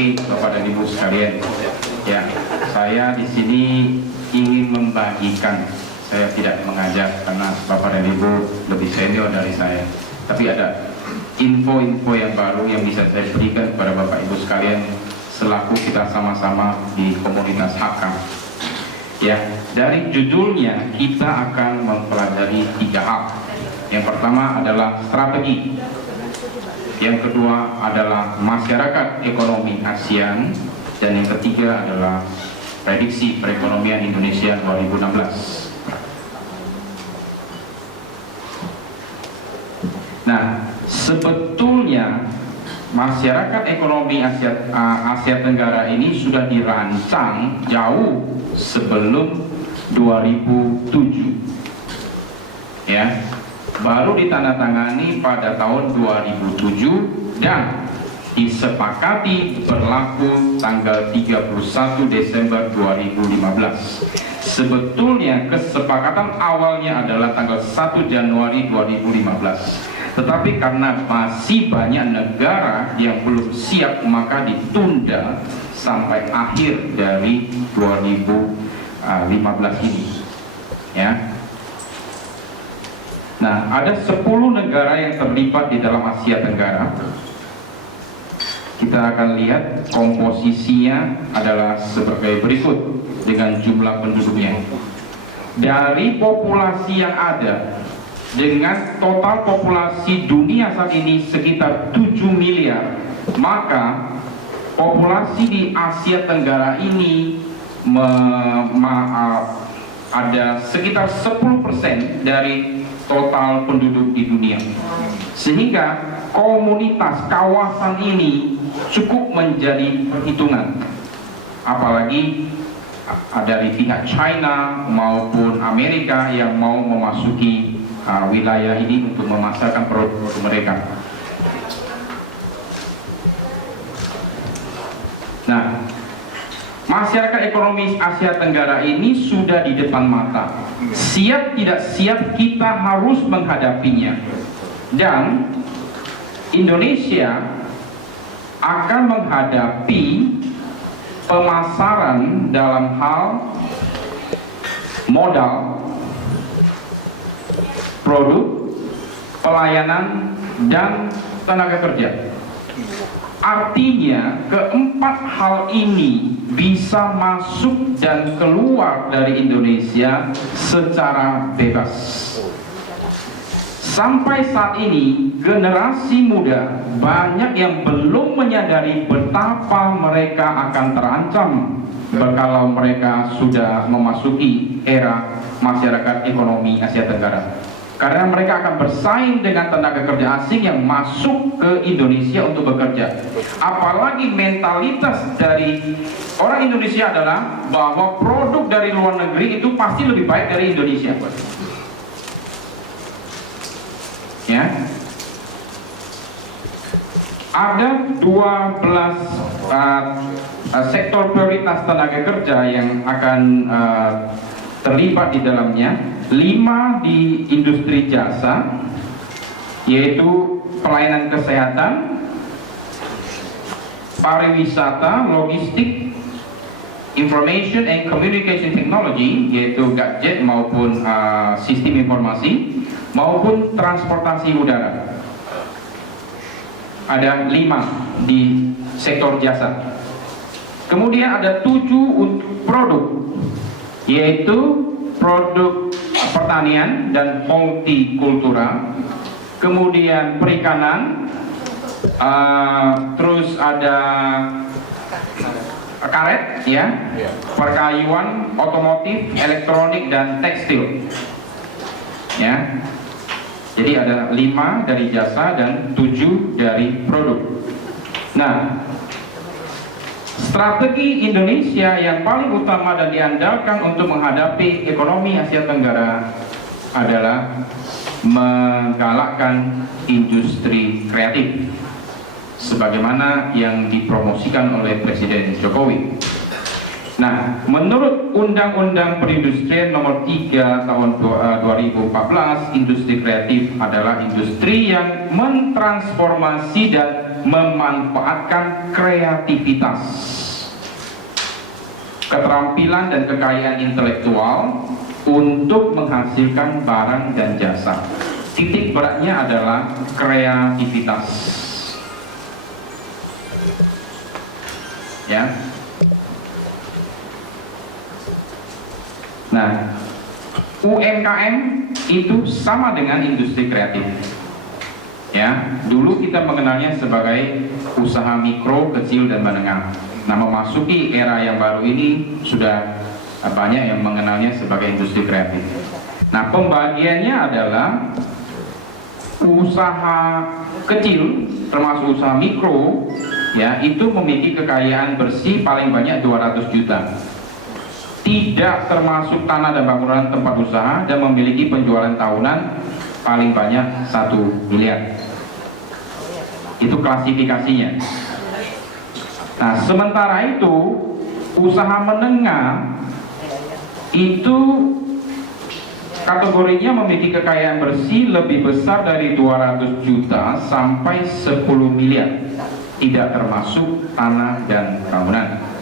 Oke, Bapak dan Ibu sekalian, ya, saya di sini ingin membagikan. Saya tidak mengajak karena Bapak dan Ibu lebih senior dari saya, tapi ada info-info yang baru yang bisa saya berikan kepada Bapak Ibu sekalian selaku kita sama-sama di komunitas HAKAM. Ya, dari judulnya kita akan mempelajari 3 hal. Yang pertama adalah strategi. Yang kedua adalah masyarakat ekonomi ASEAN, dan yang ketiga adalah prediksi perekonomian Indonesia 2016. Nah, sebetulnya masyarakat ekonomi Asia Tenggara ini sudah dirancang jauh sebelum 2007, ya, baru ditandatangani pada tahun 2007 dan disepakati berlaku tanggal 31 Desember 2015. Sebetulnya kesepakatan awalnya adalah tanggal 1 Januari 2015. Tetapi karena masih banyak negara yang belum siap, maka ditunda sampai akhir dari 2015 ini, ya. Nah, ada 10 negara yang terlibat di dalam Asia Tenggara. Kita akan lihat komposisinya adalah sebagai berikut dengan jumlah penduduknya. Dari populasi yang ada, dengan total populasi dunia saat ini sekitar 7 miliar, maka populasi di Asia Tenggara ini ada sekitar 10% dari total penduduk di dunia. Sehingga komunitas kawasan ini cukup menjadi perhitungan. Apalagi dari pihak China maupun Amerika yang mau memasuki wilayah ini untuk memasarkan produk mereka. Nah, masyarakat ekonomi Asia Tenggara ini sudah di depan mata. Siap tidak siap kita harus menghadapinya. Dan Indonesia akan menghadapi pemasaran dalam hal modal, produk, pelayanan, dan tenaga kerja. Artinya keempat hal ini bisa masuk dan keluar dari Indonesia secara bebas. Sampai saat ini generasi muda banyak yang belum menyadari betapa mereka akan terancam kalau mereka sudah memasuki era masyarakat ekonomi Asia Tenggara. Karena mereka akan bersaing dengan tenaga kerja asing yang masuk ke Indonesia untuk bekerja. Apalagi mentalitas dari orang Indonesia adalah bahwa produk dari luar negeri itu pasti lebih baik dari Indonesia. Ya. Ada 12 sektor prioritas tenaga kerja yang akan terlibat di dalamnya. 5 di industri jasa, yaitu pelayanan kesehatan, pariwisata, logistik, information and communication technology, yaitu gadget maupun sistem informasi, maupun transportasi udara. Ada 5 di sektor jasa. Kemudian ada 7 untuk produk, yaitu produk pertanian dan hortikultura, kemudian perikanan, terus ada karet, ya, perkayuan, otomotif, elektronik, dan tekstil, ya. Jadi ada 5 dari jasa dan 7 dari produk. Nah, strategi Indonesia yang paling utama dan diandalkan untuk menghadapi ekonomi Asia Tenggara adalah menggalakkan industri kreatif sebagaimana yang dipromosikan oleh Presiden Jokowi. Nah, menurut Undang-Undang Perindustrian Nomor 3 Tahun 2014, industri kreatif adalah industri yang mentransformasi dan memanfaatkan kreativitas, keterampilan dan kekayaan intelektual untuk menghasilkan barang dan jasa. Titik beratnya adalah kreativitas. Ya. Nah, UMKM itu sama dengan industri kreatif. Ya, dulu kita mengenalnya sebagai usaha mikro, kecil dan menengah. Nah, memasuki era yang baru ini sudah banyak yang mengenalnya sebagai industri kreatif. Nah, pembagiannya adalah usaha kecil termasuk usaha mikro, ya, itu memiliki kekayaan bersih paling banyak 200 juta. Tidak termasuk tanah dan bangunan tempat usaha dan memiliki penjualan tahunan paling banyak 1 miliar. Itu klasifikasinya. Nah, sementara itu usaha menengah itu kategorinya memiliki kekayaan bersih lebih besar dari 200 juta sampai 10 miliar. Tidak termasuk tanah dan bangunan.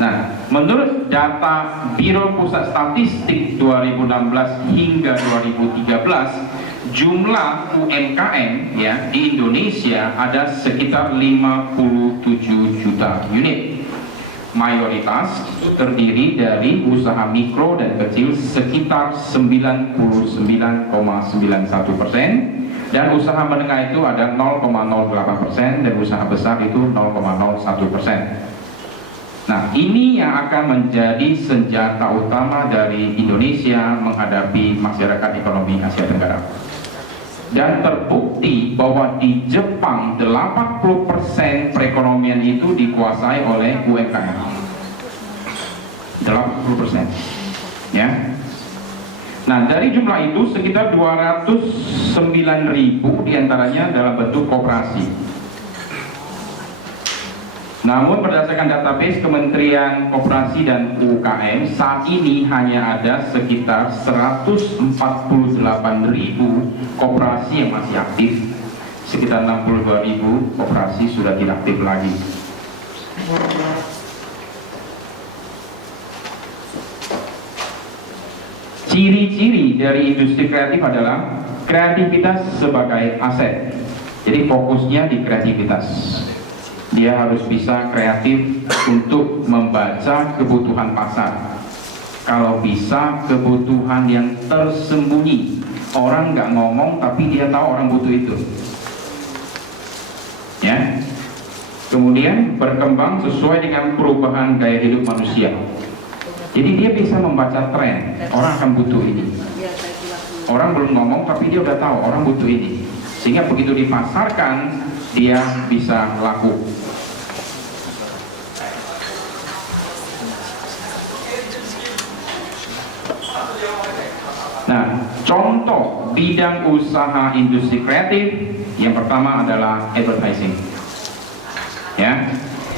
Nah, menurut data Biro Pusat Statistik 2016 hingga 2013, jumlah UMKM ya di Indonesia ada sekitar 57 juta unit. Mayoritas terdiri dari usaha mikro dan kecil sekitar 99,91% dan usaha menengah itu ada 0,08% dan usaha besar itu 0,01%. Nah, ini yang akan menjadi senjata utama dari Indonesia menghadapi masyarakat ekonomi Asia Tenggara. Dan terbukti bahwa di Jepang 80% perekonomian itu dikuasai oleh UMKM. 80%. Ya. Nah, dari jumlah itu sekitar 209.000 diantaranya dalam bentuk koperasi. Namun berdasarkan database Kementerian Koperasi dan UKM, saat ini hanya ada sekitar 148.000 koperasi yang masih aktif. Sekitar 62.000 koperasi sudah tidak aktif lagi. Ciri-ciri dari industri kreatif adalah kreativitas sebagai aset. Jadi fokusnya di kreativitas. Dia harus bisa kreatif untuk membaca kebutuhan pasar. Kalau bisa kebutuhan yang tersembunyi, orang nggak ngomong tapi dia tahu orang butuh itu. Ya. Kemudian berkembang sesuai dengan perubahan gaya hidup manusia. Jadi dia bisa membaca tren, orang akan butuh ini. Orang belum ngomong tapi dia udah tahu orang butuh ini. Sehingga begitu dipasarkan dia bisa laku. Nah, contoh bidang usaha industri kreatif yang pertama adalah advertising. Ya,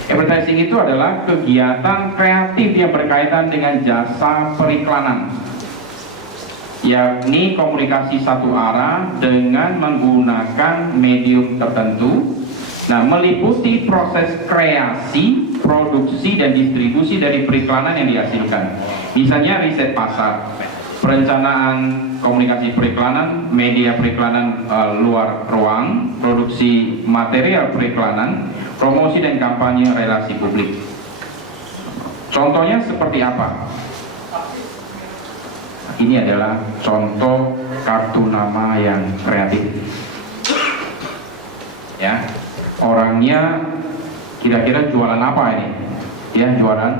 advertising itu adalah kegiatan kreatif yang berkaitan dengan jasa periklanan, yakni komunikasi satu arah dengan menggunakan medium tertentu. Nah, meliputi proses kreasi, produksi dan distribusi dari periklanan yang dihasilkan. Misalnya riset pasar, perencanaan komunikasi periklanan, media periklanan luar ruang, produksi material periklanan, promosi dan kampanye relasi publik. Contohnya seperti apa? Ini adalah contoh kartu nama yang kreatif. Ya, orangnya kira-kira jualan apa ini? Dia jualan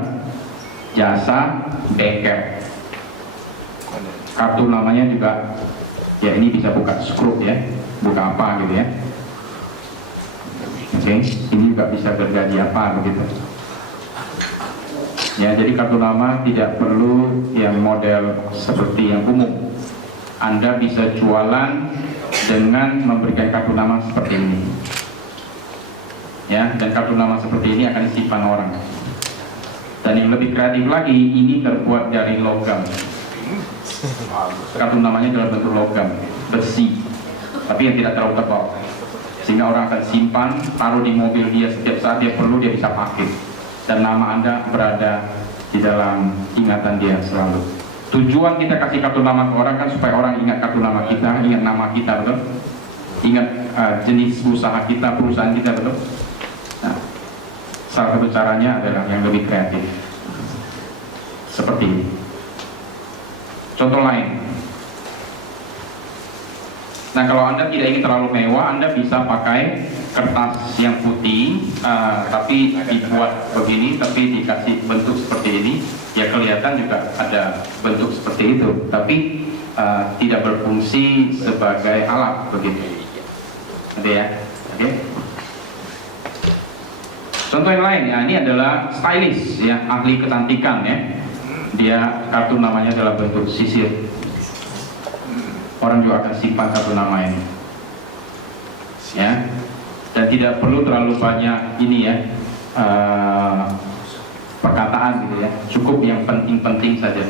jasa bengkel. Kartu namanya juga, ya ini bisa buka skrup ya, buka apa gitu ya. Oke, ini juga bisa bergaji apa begitu. Ya, jadi kartu nama tidak perlu yang model seperti yang umum. Anda bisa jualan dengan memberikan kartu nama seperti ini. ya, dan kartu nama seperti ini akan disimpan orang. Dan yang lebih kreatif lagi, ini terbuat dari logam. Kartu namanya dalam bentuk logam, besi, tapi yang tidak terlalu tebal, sehingga orang akan simpan, taruh di mobil dia setiap saat dia perlu, dia bisa pakai, dan nama Anda berada di dalam ingatan dia selalu. Tujuan kita kasih kartu nama ke orang kan supaya orang ingat kartu nama kita, ingat nama kita, betul? Ingat jenis usaha kita, perusahaan kita, betul? Nah, salah satu caranya adalah yang lebih kreatif, seperti ini. Contoh lain. Nah, kalau Anda tidak ingin terlalu mewah, Anda bisa pakai kertas yang putih, tapi dibuat begini, tapi dikasih bentuk seperti ini. Ya kelihatan juga ada bentuk seperti itu, tapi tidak berfungsi sebagai alat begitu. Ada ya? Oke. Contoh yang lain, ya ini adalah stylist, ya, ahli kecantikan, ya. Dia kartu namanya dalam bentuk sisir. Orang juga akan simpan kartu nama ini, ya. Dan tidak perlu terlalu banyak ini ya, perkataan gitu ya. Cukup yang penting-penting saja.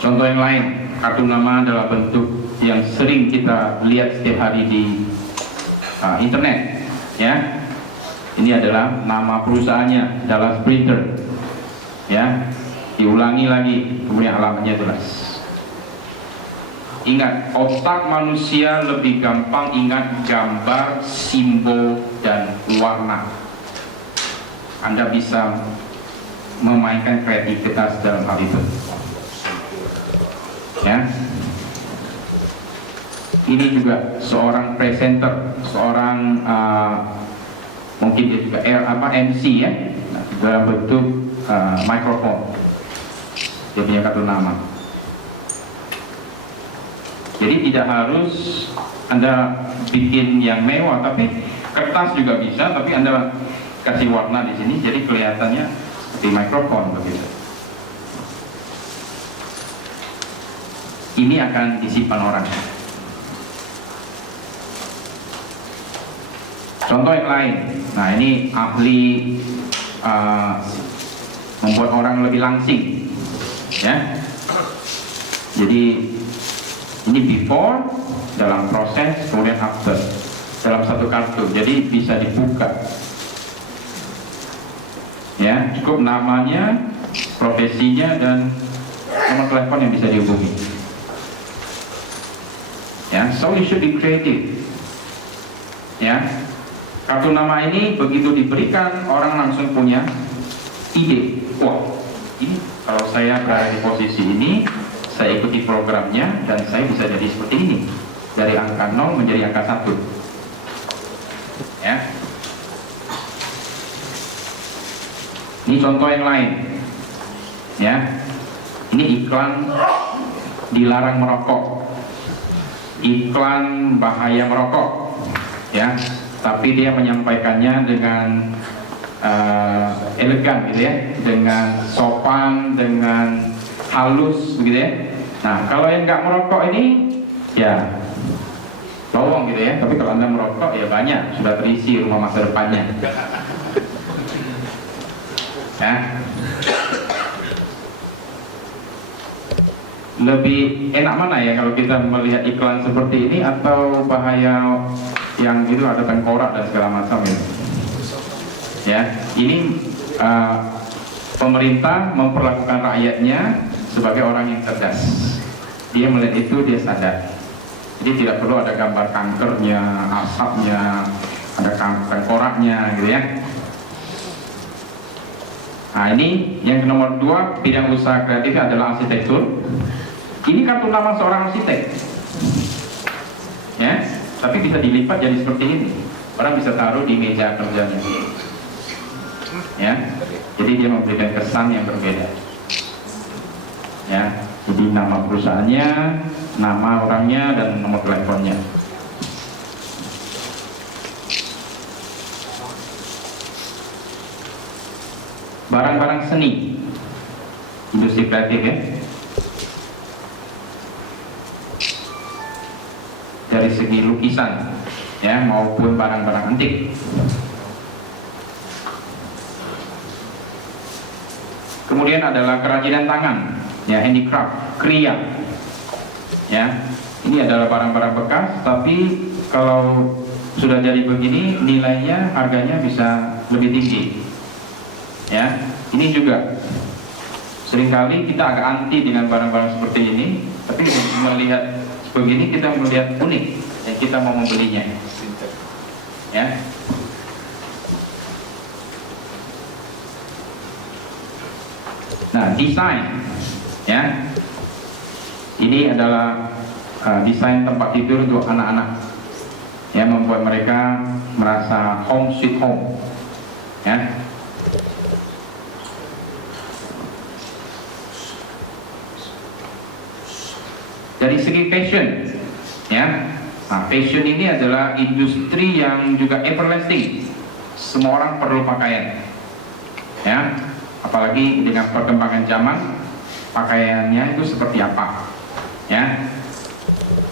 Contoh yang lain, kartu nama dalam bentuk yang sering kita lihat setiap hari di internet, ya. Ini adalah nama perusahaannya, Dallas Printer, ya. Diulangi lagi, kemudian alamatnya jelas. Ingat, otak manusia lebih gampang ingat gambar, simbol, dan warna. Anda bisa memainkan kreativitas dalam hal itu, ya. Ini juga seorang presenter, seorang mungkin dia juga MC ya, dalam bentuk mikrofon. Dia punya kartu nama. Jadi tidak harus Anda bikin yang mewah, tapi kertas juga bisa, tapi Anda kasih warna di sini, jadi kelihatannya seperti mikrofon begitu. Ini akan disimpan orang. Contoh yang lain, nah ini ahli membuat orang lebih langsing, ya. Jadi ini before, dalam proses, kemudian after, dalam satu kartu. Jadi bisa dibuka, ya. Cukup namanya, profesinya, dan nomor telepon yang bisa dihubungi, ya. So you should be creative, ya. Kartu nama ini begitu diberikan, orang langsung punya ide. Wah, ini kalau saya berada di posisi ini, saya ikuti programnya, dan saya bisa jadi seperti ini. Dari angka 0 menjadi angka 1. Ya. Ini contoh yang lain. Ya. Ini iklan dilarang merokok. Iklan bahaya merokok. Ya. Tapi dia menyampaikannya dengan elegan gitu ya, dengan sopan, dengan halus begitu ya. Nah, kalau yang nggak merokok ini ya lowong gitu ya, tapi kalau Anda merokok ya banyak, sudah terisi rumah masa depannya, ya. Lebih enak mana ya kalau kita melihat iklan seperti ini, atau bahaya yang itu ada tengkorak dan segala macam ya? Ya, ini pemerintah memperlakukan rakyatnya sebagai orang yang cerdas. Dia melihat itu, dia sadar. Jadi tidak perlu ada gambar kankernya, asapnya, ada tengkoraknya gitu ya. Nah, ini yang nomor 2, bidang usaha kreatif adalah arsitektur. Ini kartu nama seorang arsitek, ya, tapi bisa dilipat jadi seperti ini. Orang bisa taruh di meja kerjanya, ya. Jadi dia memberikan kesan yang berbeda, ya. Jadi nama perusahaannya, nama orangnya, dan nomor teleponnya. Barang-barang seni, industri kreatif ya. dari segi lukisan, ya, maupun barang-barang antik. Kemudian adalah kerajinan tangan, ya, handicraft, kriya, ya. Ini adalah barang-barang bekas, tapi kalau sudah jadi begini, nilainya, harganya bisa lebih tinggi, ya. Ini juga seringkali kita agak anti dengan barang-barang seperti ini, tapi melihat begini kita melihat unik, dan kita mau membelinya, ya. Nah, desain, ya, ini adalah desain tempat tidur untuk anak-anak, ya, membuat mereka merasa home sweet home, ya. Dari segi fashion, ya, nah, fashion ini adalah industri yang juga everlasting. Semua orang perlu pakaian, ya, apalagi dengan perkembangan zaman, pakaiannya itu seperti apa, ya,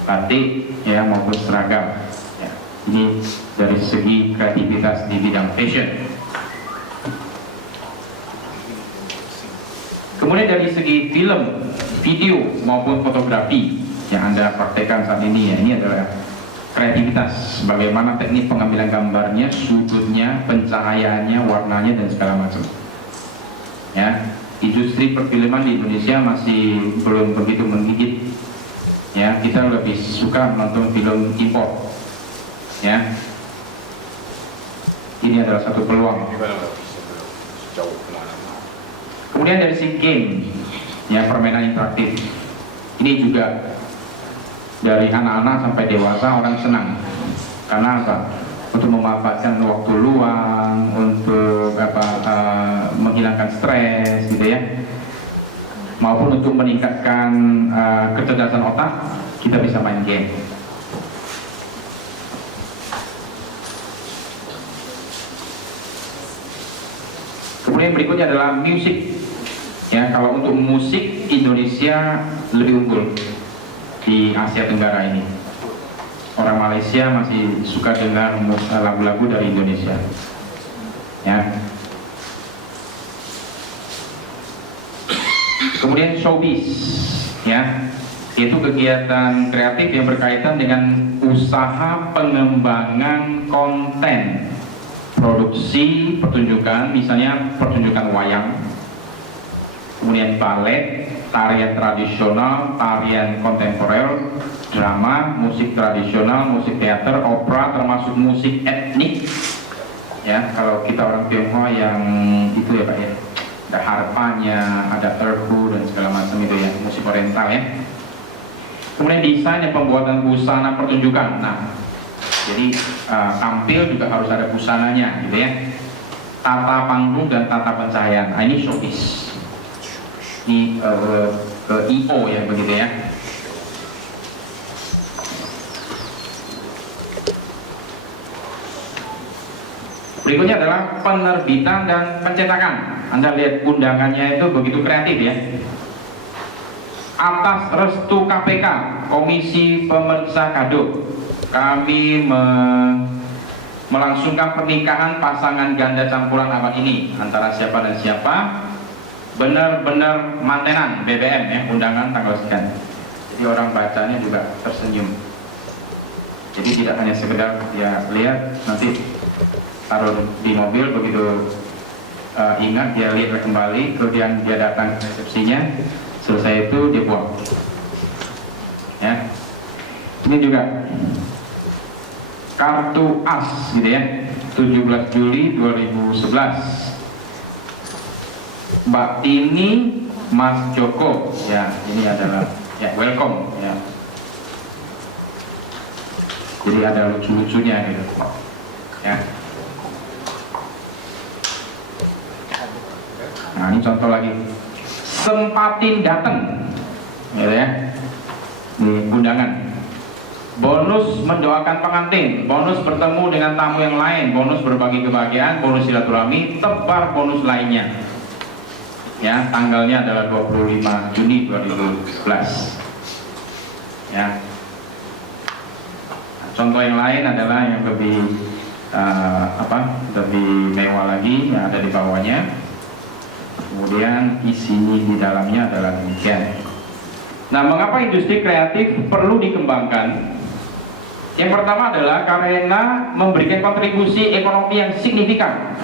batik, ya, maupun seragam, ya. Ini dari segi kreativitas di bidang fashion. Kemudian dari segi film, video maupun fotografi yang Anda praktekkan saat ini, ya, ini adalah kreativitas, bagaimana teknik pengambilan gambarnya, sudutnya, pencahayaannya, warnanya, dan segala macam, ya. Industri perfilman di Indonesia masih belum begitu menggigit, ya. Kita lebih suka menonton film impor, ya. Ini adalah satu peluang. Kemudian dari segi game, ya, permainan interaktif, ini juga dari anak-anak sampai dewasa orang senang. Karena apa? Untuk memanfaatkan waktu luang, untuk menghilangkan stres, gitu ya, maupun untuk meningkatkan kecerdasan otak, kita bisa main game. Kemudian berikutnya adalah musik, ya. Kalau untuk musik, Indonesia lebih unggul di Asia Tenggara ini. Orang Malaysia masih suka dengar lagu-lagu dari Indonesia, ya. Kemudian showbiz, ya, itu kegiatan kreatif yang berkaitan dengan usaha pengembangan konten, produksi pertunjukan, misalnya pertunjukan wayang, kemudian balet, tarian tradisional, tarian kontemporer, drama, musik tradisional, musik teater, opera, termasuk musik etnik, ya. Kalau kita orang Tionghoa yang itu, ya Pak, ya, ada harpanya, ada erhu, dan segala macam itu, ya, musik oriental, ya. Kemudian desain dan pembuatan busana pertunjukan. Nah, jadi tampil juga harus ada busananya, gitu ya. Tata panggung dan tata pencahayaan. Nah, ini showbiz. Ini IO, ya, begitu ya. Berikutnya adalah penerbitan dan pencetakan. Anda lihat undangannya itu begitu kreatif, ya. Atas restu KPK, Komisi Pemeriksa Kado, kami melangsungkan pernikahan pasangan ganda campuran abad ini antara siapa dan siapa. Benar-benar mantenan BBM, ya, undangan tanggal sekian. Jadi orang bacanya juga tersenyum. Jadi tidak hanya sekedar dia lihat, nanti taruh di mobil, begitu ingat dia lihat kembali, kemudian dia datang ke resepsinya, selesai itu dia buang, ya. Ini juga kartu as, gitu ya, 17 Juli 2011. Mbak Tini, Mas Joko, ya, ini adalah, ya, welcome, ya. Jadi ada lucu-lucunya, gitu, ya. Nah, ini contoh lagi, sempatin datang, gitu ya, di undangan. Bonus mendoakan pengantin, bonus bertemu dengan tamu yang lain, bonus berbagi kebahagiaan, bonus silaturahmi, tebar bonus lainnya. Ya, tanggalnya adalah 25 Juni 2011. Ya. Contoh yang lain adalah yang lebih lebih mewah lagi yang ada di bawahnya. Kemudian isinya di dalamnya adalah demikian. Nah, mengapa industri kreatif perlu dikembangkan? Yang pertama adalah karena memberikan kontribusi ekonomi yang signifikan.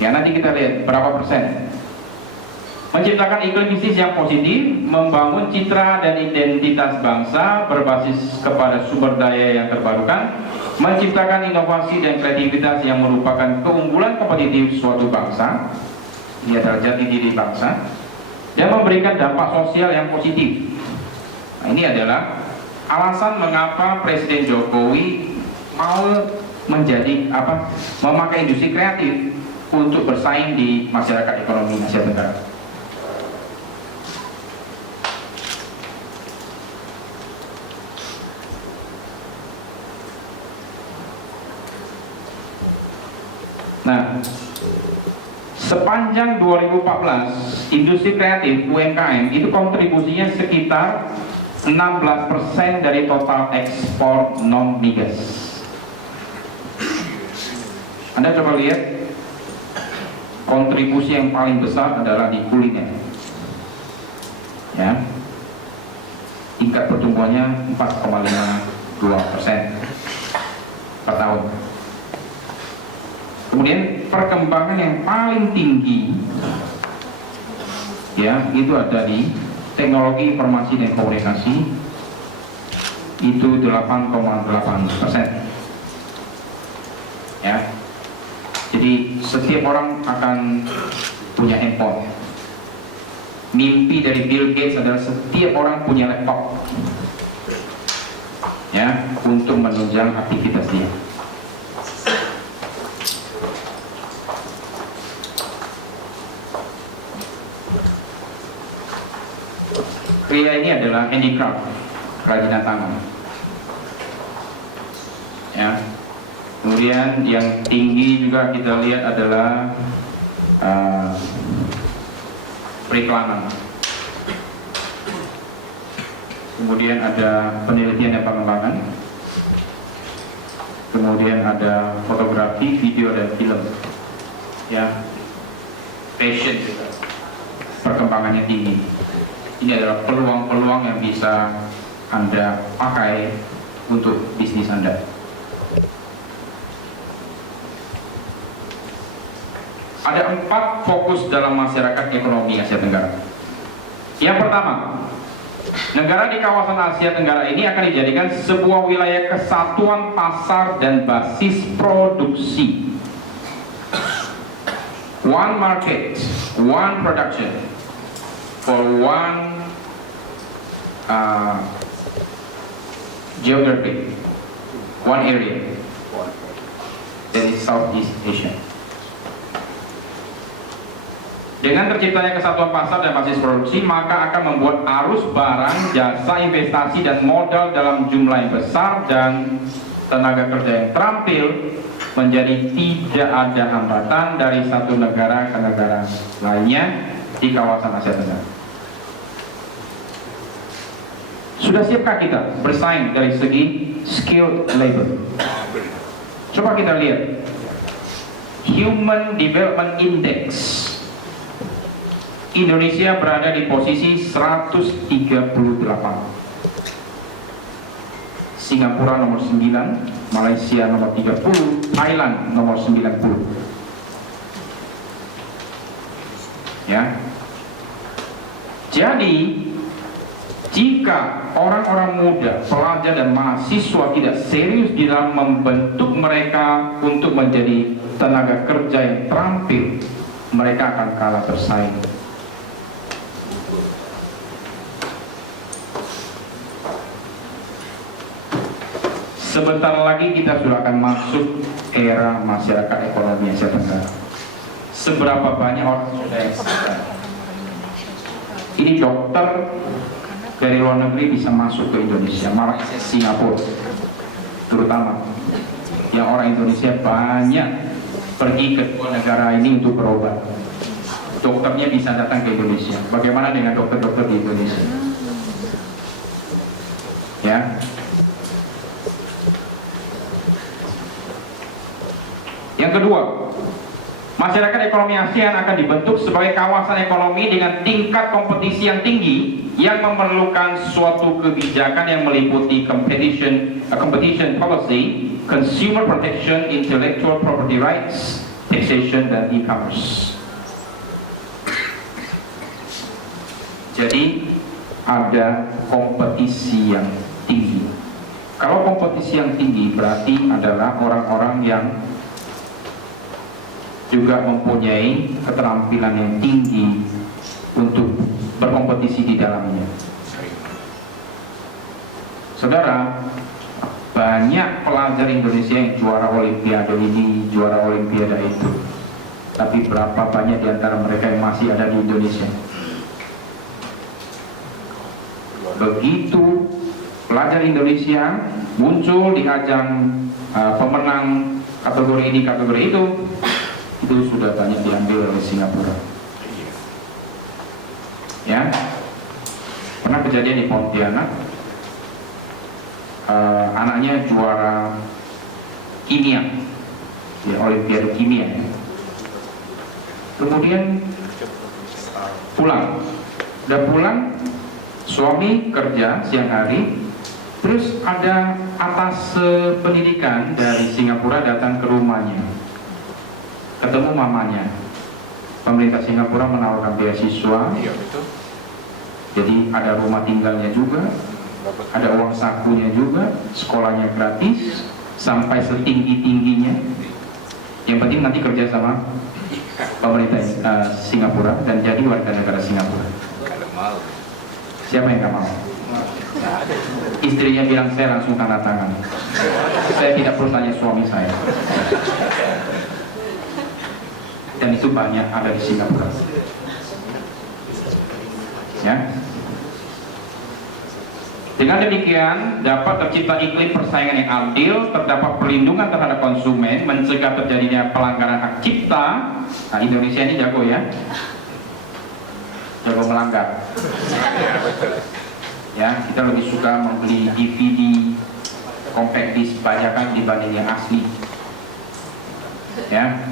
Ya, nanti kita lihat berapa persen. Menciptakan iklim bisnis yang positif, membangun citra dan identitas bangsa berbasis kepada sumber daya yang terbarukan, menciptakan inovasi dan kreativitas yang merupakan keunggulan kompetitif suatu bangsa, ini adalah jati diri bangsa, dan memberikan dampak sosial yang positif. Nah, ini adalah alasan mengapa Presiden Jokowi mau memakai industri kreatif untuk bersaing di masyarakat ekonomi Asia Tenggara. Nah, sepanjang 2014, industri kreatif UMKM itu kontribusinya sekitar 16% dari total ekspor non-migas. Anda coba lihat, kontribusi yang paling besar adalah di kuliner. Ya, tingkat pertumbuhannya 4,52% per tahun. Kemudian perkembangan yang paling tinggi, ya, itu ada di teknologi informasi dan komunikasi, itu 8,8%. Ya, jadi setiap orang akan punya handphone. Mimpi dari Bill Gates adalah setiap orang punya laptop, ya, untuk menunjang aktivitas dia. Pria ini adalah handicraft, kerajinan tangan. Ya. Kemudian yang tinggi juga kita lihat adalah periklanan. Kemudian ada penelitian dan pengembangan. Kemudian ada fotografi, video dan film. Ya. Fashion juga. Perkembangannya tinggi. Ini adalah peluang-peluang yang bisa Anda pakai untuk bisnis Anda. Ada 4 fokus dalam masyarakat ekonomi Asia Tenggara. Yang pertama, negara di kawasan Asia Tenggara ini akan dijadikan sebuah wilayah kesatuan pasar dan basis produksi. One market, one production, for one geography, one area, that is Southeast Asia. Dengan terciptanya kesatuan pasar dan basis produksi, maka akan membuat arus barang, jasa, investasi, dan modal dalam jumlah yang besar dan tenaga kerja yang terampil menjadi tidak ada hambatan dari satu negara ke negara lainnya di kawasan Asia Tenggara. Sudah siapkah kita bersaing dari segi skilled labor? Coba kita lihat Human Development Index. Indonesia berada di posisi 138. Singapura nomor 9, Malaysia nomor 30, Thailand nomor 90. Ya. Jadi jika orang-orang muda, pelajar dan mahasiswa tidak serius di dalam membentuk mereka untuk menjadi tenaga kerja yang terampil, mereka akan kalah bersaing. Sebentar lagi kita sudah akan masuk era masyarakat ekonomi Asia Tenggara. Seberapa banyak orang sudah eksisten? Ini dokter dari luar negeri bisa masuk ke Indonesia, Malaysia, Singapura, terutama yang orang Indonesia banyak pergi ke dua negara ini untuk berobat. Dokternya bisa datang ke Indonesia. Bagaimana dengan dokter-dokter di Indonesia? Ya. Yang kedua, masyarakat ekonomi ASEAN akan dibentuk sebagai kawasan ekonomi dengan tingkat kompetisi yang tinggi yang memerlukan suatu kebijakan yang meliputi competition policy, consumer protection, intellectual property rights, taxation, dan e-commerce. Jadi ada kompetisi yang tinggi. Kalau kompetisi yang tinggi berarti adalah orang-orang yang juga mempunyai keterampilan yang tinggi untuk berkompetisi di dalamnya. Saudara, banyak pelajar Indonesia yang juara olimpiade ini, juara olimpiade itu. Tapi berapa banyak di antara mereka yang masih ada di Indonesia? Begitu pelajar Indonesia muncul di ajang pemenang kategori ini, kategori itu sudah banyak diambil oleh Singapura. Ya, pernah kejadian di Pontianak, anaknya juara kimia, ya, olimpiade kimia. Kemudian udah pulang, suami kerja siang hari, terus ada atas pendidikan dari Singapura datang ke rumahnya, ketemu mamanya. Pemerintah Singapura menawarkan beasiswa, jadi ada rumah tinggalnya juga, ada uang sakunya juga, sekolahnya gratis sampai setinggi-tingginya. Yang penting nanti kerja sama pemerintah Singapura dan jadi warga negara Singapura. Siapa yang gak mau? Istrinya bilang, saya langsung tanda tangan. Saya tidak perlu tanya suami saya. Dan itu banyak ada di Singapura. Ya. Dengan demikian dapat tercipta iklim persaingan yang adil, terdapat perlindungan terhadap konsumen, mencegah terjadinya pelanggaran hak cipta. Nah, Indonesia ini jago ya, jago melanggar. Ya, kita lebih suka membeli DVD, compact disc bajakan dibanding yang asli. Ya,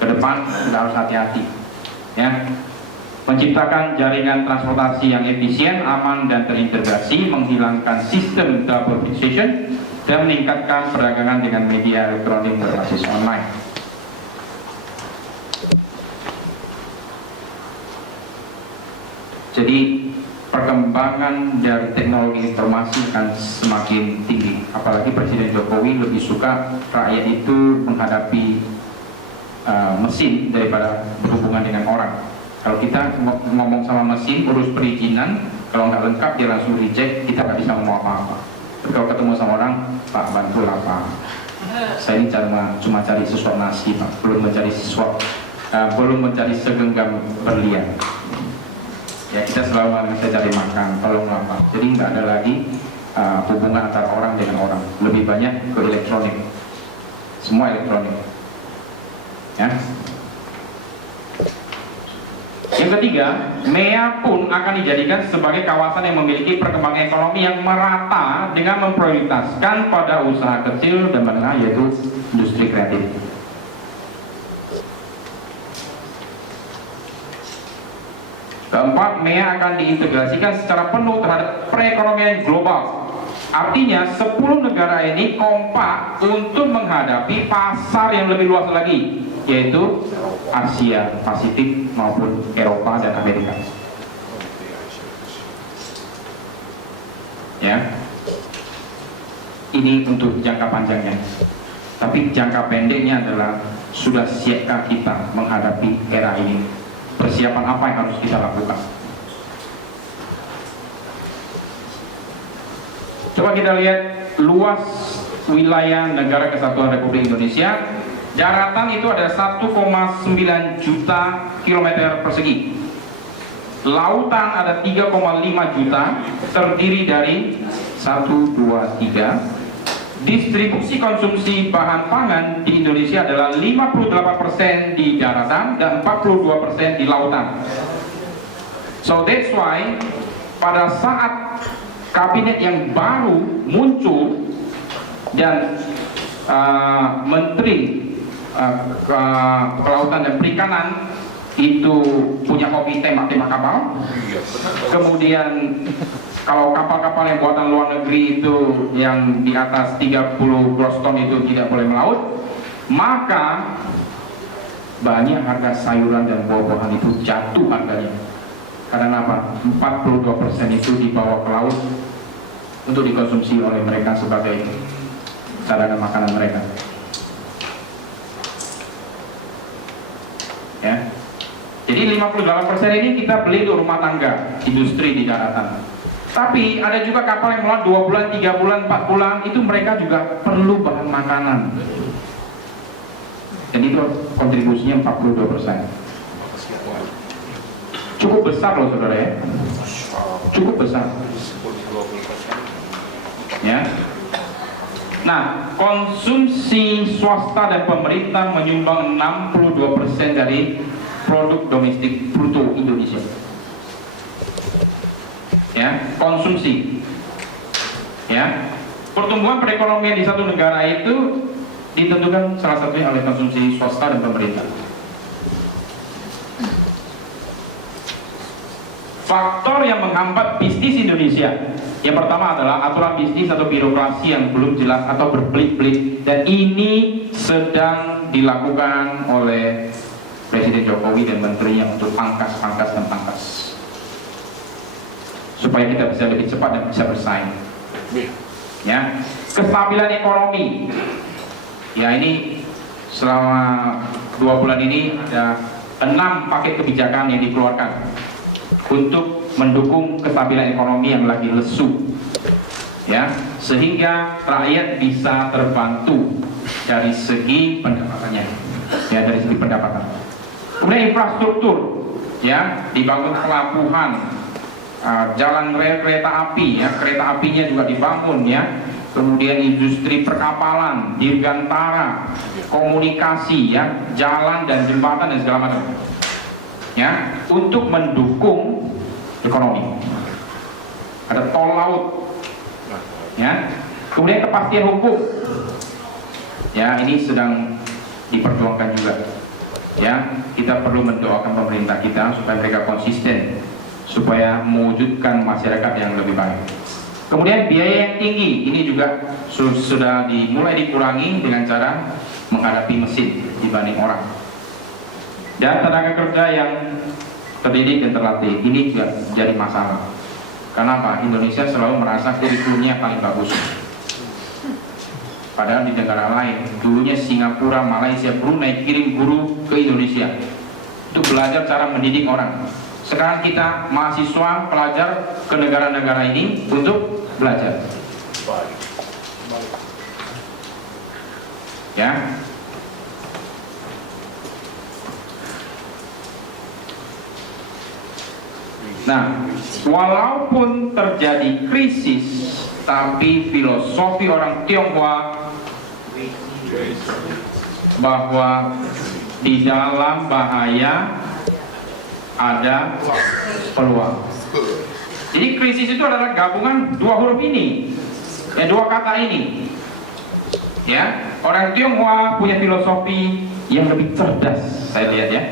ke depan kita harus hati-hati. Ya, menciptakan jaringan transportasi yang efisien, aman, dan terintegrasi, menghilangkan sistem double taxation, dan meningkatkan perdagangan dengan media elektronik berbasis online. Jadi perkembangan dari teknologi informasi akan semakin tinggi. Apalagi Presiden Jokowi lebih suka rakyat itu menghadapi mesin daripada berhubungan dengan orang. Kalau kita ngomong sama mesin, urus perizinan, kalau nggak lengkap dia langsung reject, kita nggak bisa ngomong apa-apa. Tapi kalau ketemu sama orang, Pak bantu apa? Saya ini cuma cari sesuap nasi, Pak. Belum mencari segenggam berlian. Ya, kita selalu bisa cari makan, tolong apa. Jadi nggak ada lagi hubungan antara orang dengan orang. Lebih banyak ke elektronik. Semua elektronik. Ya. Yang ketiga, MEA pun akan dijadikan sebagai kawasan yang memiliki perkembangan ekonomi yang merata dengan memprioritaskan pada usaha kecil dan menengah, yaitu industri kreatif. Keempat, MEA akan diintegrasikan secara penuh terhadap perekonomian global. Artinya 10 negara ini kompak untuk menghadapi pasar yang lebih luas lagi, yaitu Asia Pasifik maupun Eropa dan Amerika. Ya, ini untuk jangka panjangnya. Tapi jangka pendeknya adalah sudah siapkah kita menghadapi era ini? Persiapan apa yang harus kita lakukan? Coba kita lihat luas wilayah Negara Kesatuan Republik Indonesia. Daratan itu ada 1,9 juta kilometer persegi. Lautan ada 3,5 juta, terdiri dari 1, 2, 3. Distribusi konsumsi bahan pangan di Indonesia adalah 58% di daratan dan 42% di lautan. So that's why pada saat kabinet yang baru muncul dan menteri kelautan dan perikanan itu punya hobi tembak-tembak kapal. Kemudian kalau kapal-kapal yang buatan luar negeri itu yang di atas 30 gross ton itu tidak boleh melaut, maka banyak harga sayuran dan buah-buahan itu jatuh harganya. Karena apa? 42% itu dibawa ke laut untuk dikonsumsi oleh mereka sebagai cadangan makanan mereka. Ya. Jadi 58% ini kita beli untuk rumah tangga, industri di daratan. Tapi ada juga kapal yang melaut 2 bulan, 3 bulan, 4 bulan, itu mereka juga perlu bahan makanan. Dan itu kontribusinya 42%. Cukup besar loh saudara ya. Cukup besar. Ya. Nah, konsumsi swasta dan pemerintah menyumbang 62% dari produk domestik bruto Indonesia. Ya, konsumsi. Ya. Pertumbuhan perekonomian di satu negara itu ditentukan salah satunya oleh konsumsi swasta dan pemerintah. Faktor yang menghambat bisnis Indonesia, yang pertama adalah aturan bisnis atau birokrasi yang belum jelas atau berbelit-belit, dan ini sedang dilakukan oleh Presiden Jokowi dan menterinya untuk pangkas dan pangkas, supaya kita bisa lebih cepat dan bisa bersaing. Ya, kestabilan ekonomi. Ya, ini selama 2 bulan ini ada 6 paket kebijakan yang dikeluarkan untuk mendukung kestabilan ekonomi yang lagi lesu, ya, sehingga rakyat bisa terbantu dari segi pendapatannya, ya, dari segi pendapatan. Kemudian infrastruktur, ya, dibangun pelabuhan, jalan rel kereta api, ya, kereta apinya juga dibangun, ya. Kemudian industri perkapalan, dirgantara, komunikasi, ya, jalan dan jembatan dan segala macam, ya, untuk mendukung ekonomi. Ada tol laut, ya. Kemudian kepastian hukum, ya, ini sedang diperjuangkan juga, ya. Kita perlu mendoakan pemerintah kita supaya mereka konsisten, supaya mewujudkan masyarakat yang lebih baik. Kemudian biaya yang tinggi, ini juga sudah dimulai dikurangi dengan cara menghadapi mesin dibanding orang. Dan tenaga kerja yang terdidik dan terlatih, ini juga jadi masalah. Kenapa? Indonesia selalu merasa kurikulumnya paling bagus. Padahal di negara lain, dulunya Singapura, Malaysia, Brunei kirim guru ke Indonesia untuk belajar cara mendidik orang. Sekarang kita mahasiswa pelajar ke negara-negara ini untuk belajar. Ya. Nah, walaupun terjadi krisis, tapi filosofi orang Tionghoa bahwa di dalam bahaya ada peluang. Jadi krisis itu adalah gabungan 2 huruf ini, ya, 2 kata ini. Ya, orang Tionghoa punya filosofi yang lebih cerdas, saya lihat ya.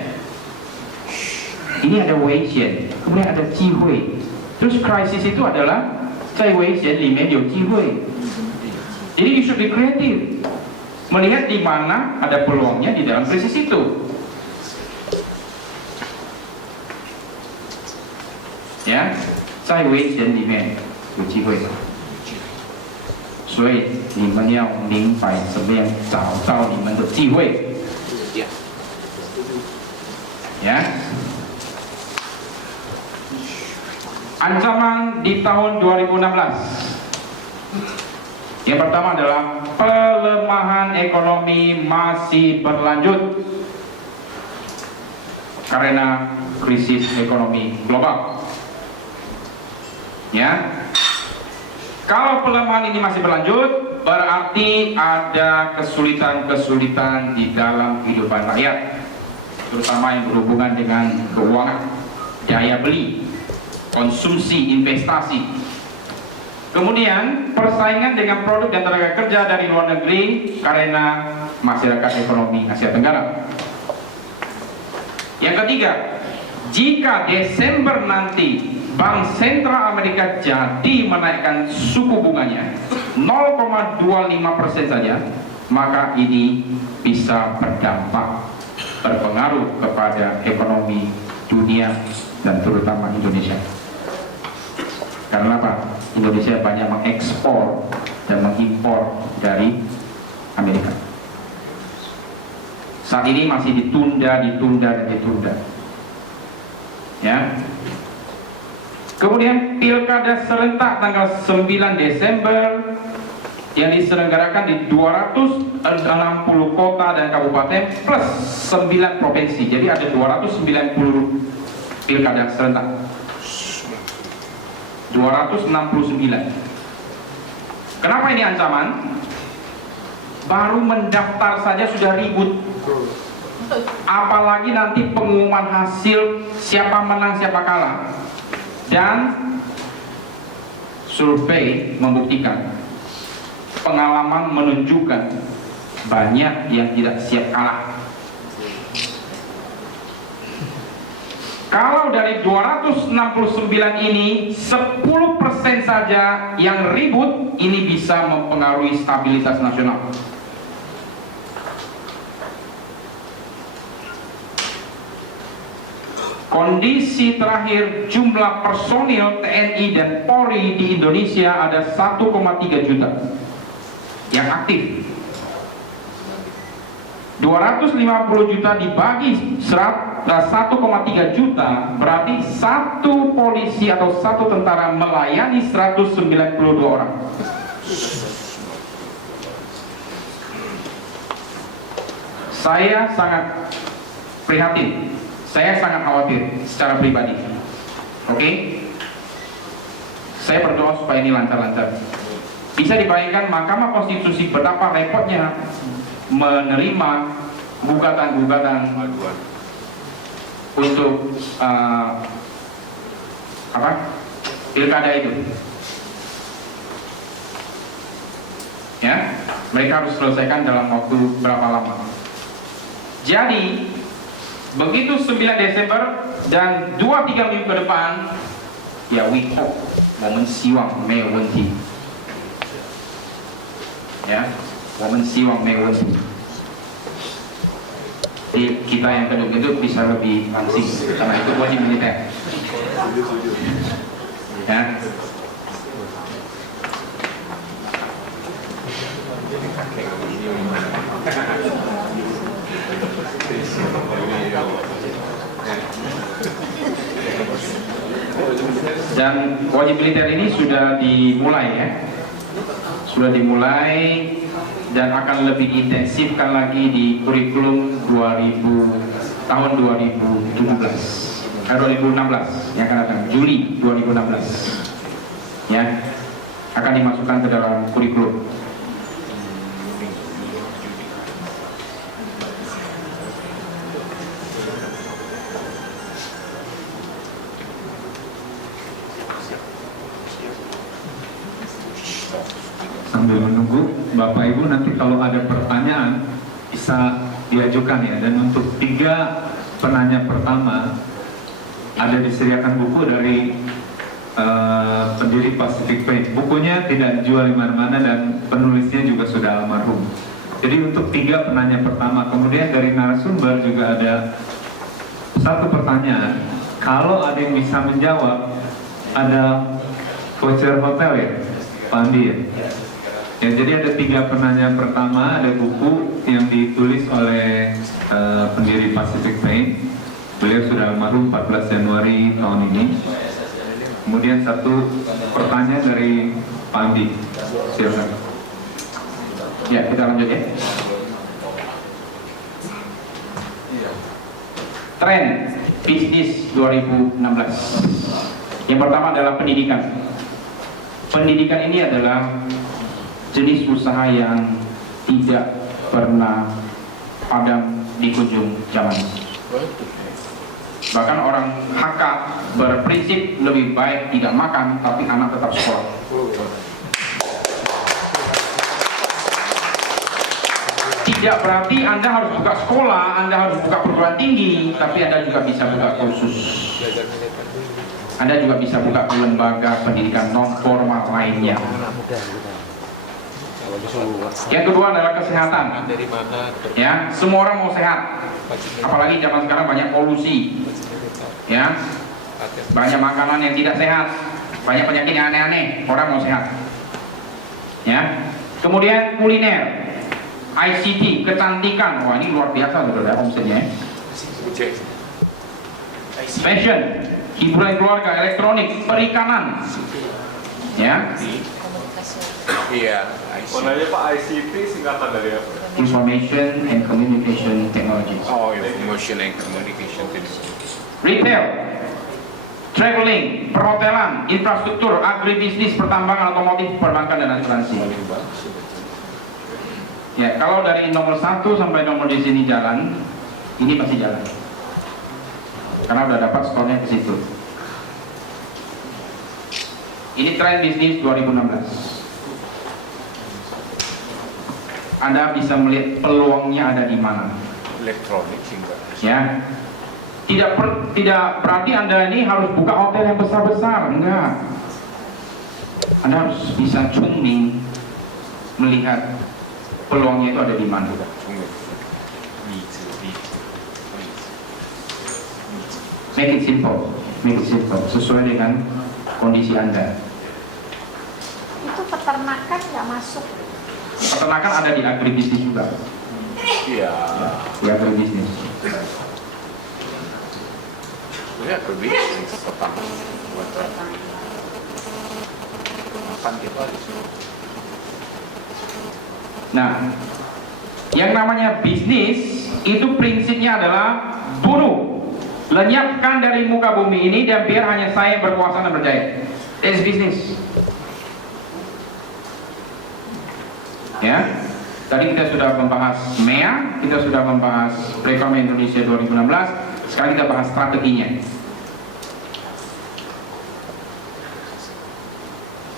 Ini ada Weixian, kemudian ada Jihui. Terus krisis itu adalah Zai Weixian li面有机会. Jadi you should be creative, melihat di mana ada peluangnya di dalam krisis itu. Ya, 在危险里面有机会，所以你们要明白怎么样找到你们的机会。Ya, ancaman di tahun 2016. Yang pertama adalah pelemahan ekonomi masih berlanjut karena krisis ekonomi global. Ya, kalau pelemahan ini masih berlanjut, berarti ada kesulitan-kesulitan di dalam kehidupan rakyat, terutama yang berhubungan dengan keuangan, daya beli, konsumsi, investasi. Kemudian persaingan dengan produk dan tenaga kerja dari luar negeri karena masyarakat ekonomi Asia Tenggara. Yang ketiga, jika Desember nanti Bank Sentral Amerika jadi menaikkan suku bunganya 0,25% saja, maka ini bisa berpengaruh kepada ekonomi dunia dan terutama Indonesia. Karena apa? Indonesia banyak mengekspor dan mengimpor dari Amerika. Saat ini masih ditunda. Ya. Kemudian pilkada serentak tanggal 9 Desember yang diselenggarakan di 260 kota dan kabupaten plus 9 provinsi. Jadi ada 290 pilkada serentak. 269. Kenapa ini ancaman? Baru mendaftar saja sudah ribut. Apalagi nanti pengumuman hasil siapa menang siapa kalah. Dan survei membuktikan, pengalaman menunjukkan banyak yang tidak siap kalah. Kalau dari 269 ini 10% saja yang ribut, ini bisa mempengaruhi stabilitas nasional. Kondisi terakhir jumlah personil TNI dan Polri di Indonesia ada 1,3 juta yang aktif. 250 juta dibagi 1,3 juta berarti satu polisi atau satu tentara melayani 192 orang. Saya sangat prihatin, saya sangat khawatir secara pribadi. Oke? Saya berdoa supaya ini lancar-lancar. Bisa dibayangkan Mahkamah Konstitusi betapa repotnya menerima gugatan-gugatan untuk pilkada itu. Ya, mereka harus selesaikan dalam waktu berapa lama. Jadi begitu 9 Desember dan 2-3 minggu ke depan, ya we hope, 我们希望没有问题。Ya, 我们希望没有问题。Jadi kita yang gedung-gedung bisa lebih langsing karena itu wajib militer. Ya. Dan wajib militer ini sudah dimulai ya, sudah dimulai dan akan lebih intensifkan lagi di kurikulum tahun 2016 yang akan datang, Juli 2016 ya, akan dimasukkan ke dalam kurikulum. Sambil menunggu Bapak Ibu, nanti kalau ada pertanyaan bisa diajukan ya. Dan untuk 3 penanya pertama ada disediakan buku dari pendiri Pacific Paint. Bukunya tidak dijual di mana-mana dan penulisnya juga sudah almarhum. Jadi untuk 3 penanya pertama, kemudian dari narasumber juga ada 1 pertanyaan. Kalau ada yang bisa menjawab, ada voucher hotel ya, Pak Andi ya. Ya, jadi ada 3 penanya pertama, ada buku yang ditulis oleh pendiri Pacific Paint. Beliau sudah almarhum 14 Januari tahun ini. Kemudian 1 pertanyaan dari Pak Andi. Silakan. Ya, kita lanjut ya. Tren bisnis 2016. Yang pertama adalah pendidikan. Pendidikan ini adalah jenis usaha yang tidak pernah padam di kunjung zaman. Bahkan orang HK berprinsip lebih baik tidak makan tapi anak tetap sekolah. tidak berarti Anda harus buka sekolah, Anda harus buka perguruan tinggi, tapi Anda juga bisa buka kursus. Anda juga bisa buka lembaga pendidikan non formal lainnya. Yang kedua adalah kesehatan. Ya, semua orang mau sehat. Apalagi zaman sekarang banyak polusi. Ya, banyak makanan yang tidak sehat, banyak penyakit yang aneh-aneh. Orang mau sehat. Ya, kemudian kuliner, ICT, kecantikan. Wah, ini luar biasa saudara omsetnya. Fashion, hiburan keluarga, elektronik, perikanan. Ya. Iya. Sebenarnya Pak, ICT singkatan dari apa? Information and Communication Technology. Oh, Information and Communication Technology. Retail, traveling, perhotelan, infrastruktur, agribisnis, pertambangan, otomotif, perbankan, dan asuransi. Ya, kalau dari nomor 1 sampai nomor di sini jalan, ini pasti jalan. Karena udah dapat skornya ke situ. Ini tren bisnis 2016. Anda bisa melihat peluangnya ada di mana. Elektronik sih enggak. Ya, tidak berarti Anda ini harus buka hotel yang besar-besar, enggak. Anda harus bisa cunning melihat peluangnya itu ada di mana. Make it simple, sesuai dengan kondisi Anda. Itu peternakan nggak masuk. Peternakan ada di agribisnis juga. Iya. Di agribisnis. Ya, berbisnis petang. Buat makan gitu aja. Nah, yang namanya bisnis itu prinsipnya adalah bunuh, lenyapkan dari muka bumi ini dan biar hanya saya yang berkuasa dan berjaya. That's business. Ya, tadi kita sudah membahas MEA, kita sudah membahas Perekonomian Indonesia 2016. Sekarang kita bahas strateginya.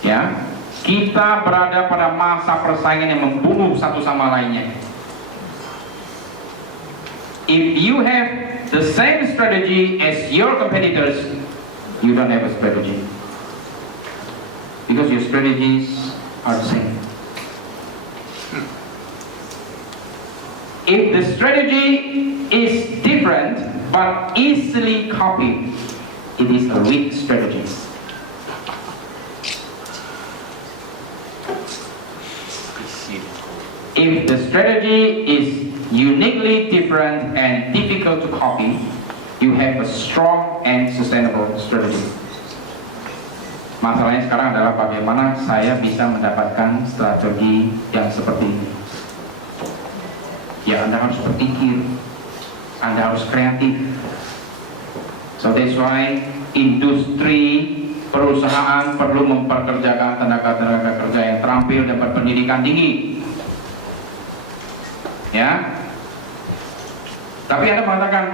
Ya, kita berada pada masa persaingan yang membunuh satu sama lainnya. If you have the same strategy as your competitors, you don't have a strategy. Because your strategies are the same. If the strategy is different but easily copied, it is a weak strategy. If the strategy is uniquely different and difficult to copy, you have a strong and sustainable strategy. Masalahnya sekarang adalah bagaimana saya bisa mendapatkan strategi yang seperti ini. Ya, Anda harus berpikir, Anda harus kreatif. So that's why industri, perusahaan perlu memperkerjakan tenaga-tenaga kerja yang terampil dan berpendidikan tinggi. Ya, tapi Anda mengatakan,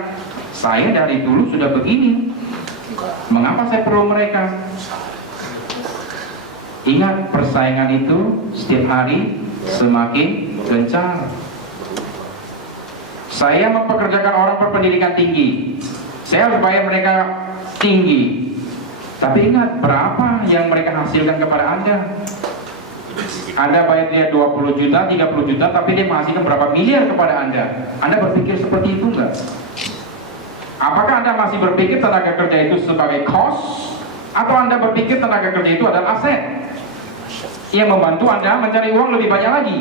saya dari dulu sudah begini, mengapa saya perlu mereka? Ingat, persaingan itu setiap hari semakin gencar. Saya mempekerjakan orang berpendidikan tinggi, saya harus bayar mereka tinggi. Tapi ingat, berapa yang mereka hasilkan kepada Anda? Anda bayar dia 20 juta, 30 juta, tapi dia menghasilkan berapa miliar kepada Anda. Anda berpikir seperti itu enggak? Apakah Anda masih berpikir tenaga kerja itu sebagai cost, atau Anda berpikir tenaga kerja itu adalah aset yang membantu Anda mencari uang lebih banyak lagi?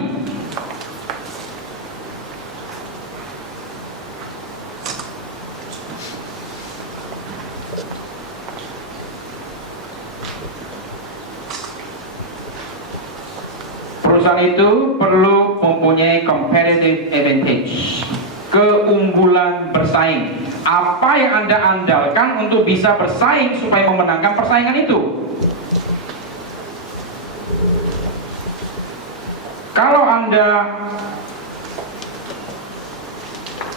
Perusahaan itu perlu mempunyai competitive advantage, keunggulan bersaing. Apa yang Anda andalkan untuk bisa bersaing supaya memenangkan persaingan itu? Kalau Anda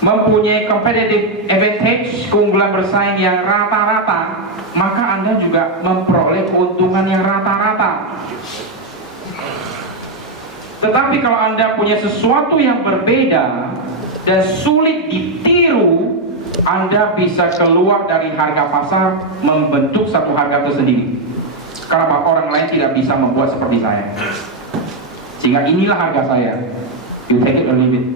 mempunyai competitive advantage, keunggulan bersaing yang rata-rata, maka Anda juga memperoleh keuntungan yang rata-rata. Tetapi kalau Anda punya sesuatu yang berbeda dan sulit ditiru, Anda bisa keluar dari harga pasar, membentuk satu harga tersendiri. Karena orang lain tidak bisa membuat seperti saya. Sehingga inilah harga saya. You take it or leave it.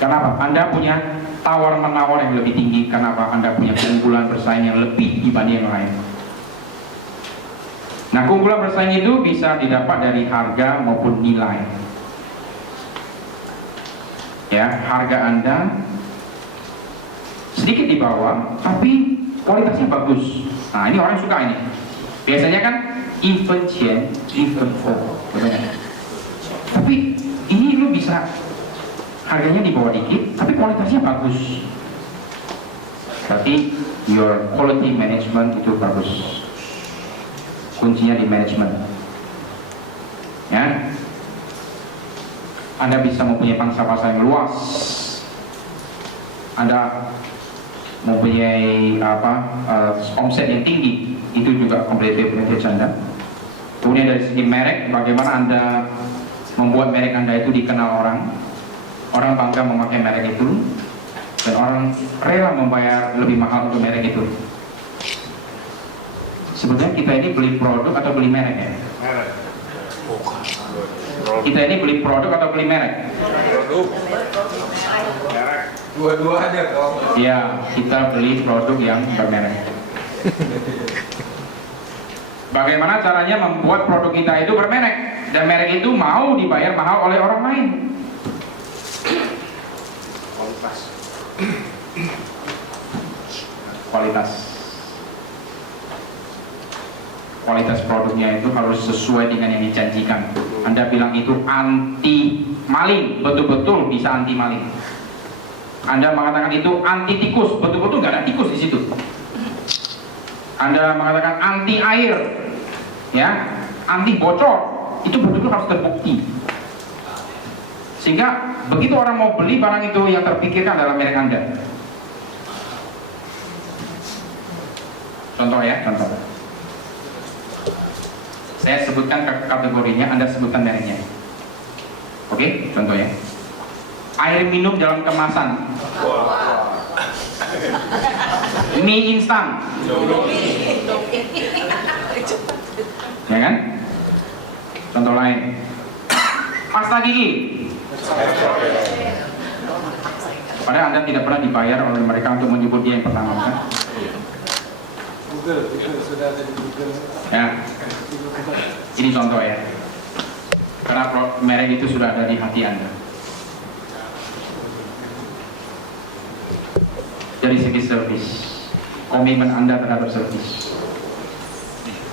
Kenapa? Anda punya tawar-menawar yang lebih tinggi. Kenapa? Anda punya keunggulan bersaing yang lebih dibanding yang lain. Nah, keunggulan bersaing itu bisa didapat dari harga maupun nilai. Ya, harga Anda sedikit di bawah, tapi kualitasnya bagus. Nah, ini orang suka ini. Biasanya kan even qian, even fo. Tapi ini lu bisa harganya di bawah dikit, tapi kualitasnya bagus. Berarti your quality management itu bagus. Kuncinya di manajemen. Ya, Anda bisa mempunyai pangsa pasar yang luas. Anda mempunyai omset yang tinggi, itu juga competitive advantage Anda. Kemudian dari segi merek, bagaimana Anda membuat merek Anda itu dikenal orang bangga memakai merek itu, dan orang rela membayar lebih mahal untuk merek itu. Sebetulnya kita ini beli produk atau beli merek ya? Kita ini beli produk atau beli merek? Produk. Merek. Dua-duanya dong. Ya, kita beli produk yang bermerek. Bagaimana caranya membuat produk kita itu bermerek dan merek itu mau dibayar mahal oleh orang lain? Kualitas produknya itu harus sesuai dengan yang dijanjikan. Anda bilang itu anti maling, betul-betul bisa anti maling. Anda mengatakan itu anti tikus, betul-betul nggak ada tikus di situ. Anda mengatakan anti air, ya, anti bocor, itu betul-betul harus terbukti. Sehingga begitu orang mau beli barang itu, yang terpikirkan adalah merek Anda. Contoh ya, contoh. Saya sebutkan kategorinya, Anda sebutkan mereknya. Oke, contoh ya. Air minum dalam kemasan. Mie instan. Ya kan? Contoh lain. Pasta gigi. Padahal Anda tidak pernah dibayar oleh mereka untuk menyebut dia yang pertama kan? Google, itu sudah ada di Google. Ya. Ini contoh ya. Karena merek itu sudah ada di hati Anda. Dari segi servis, komitmen Anda terhadap servis.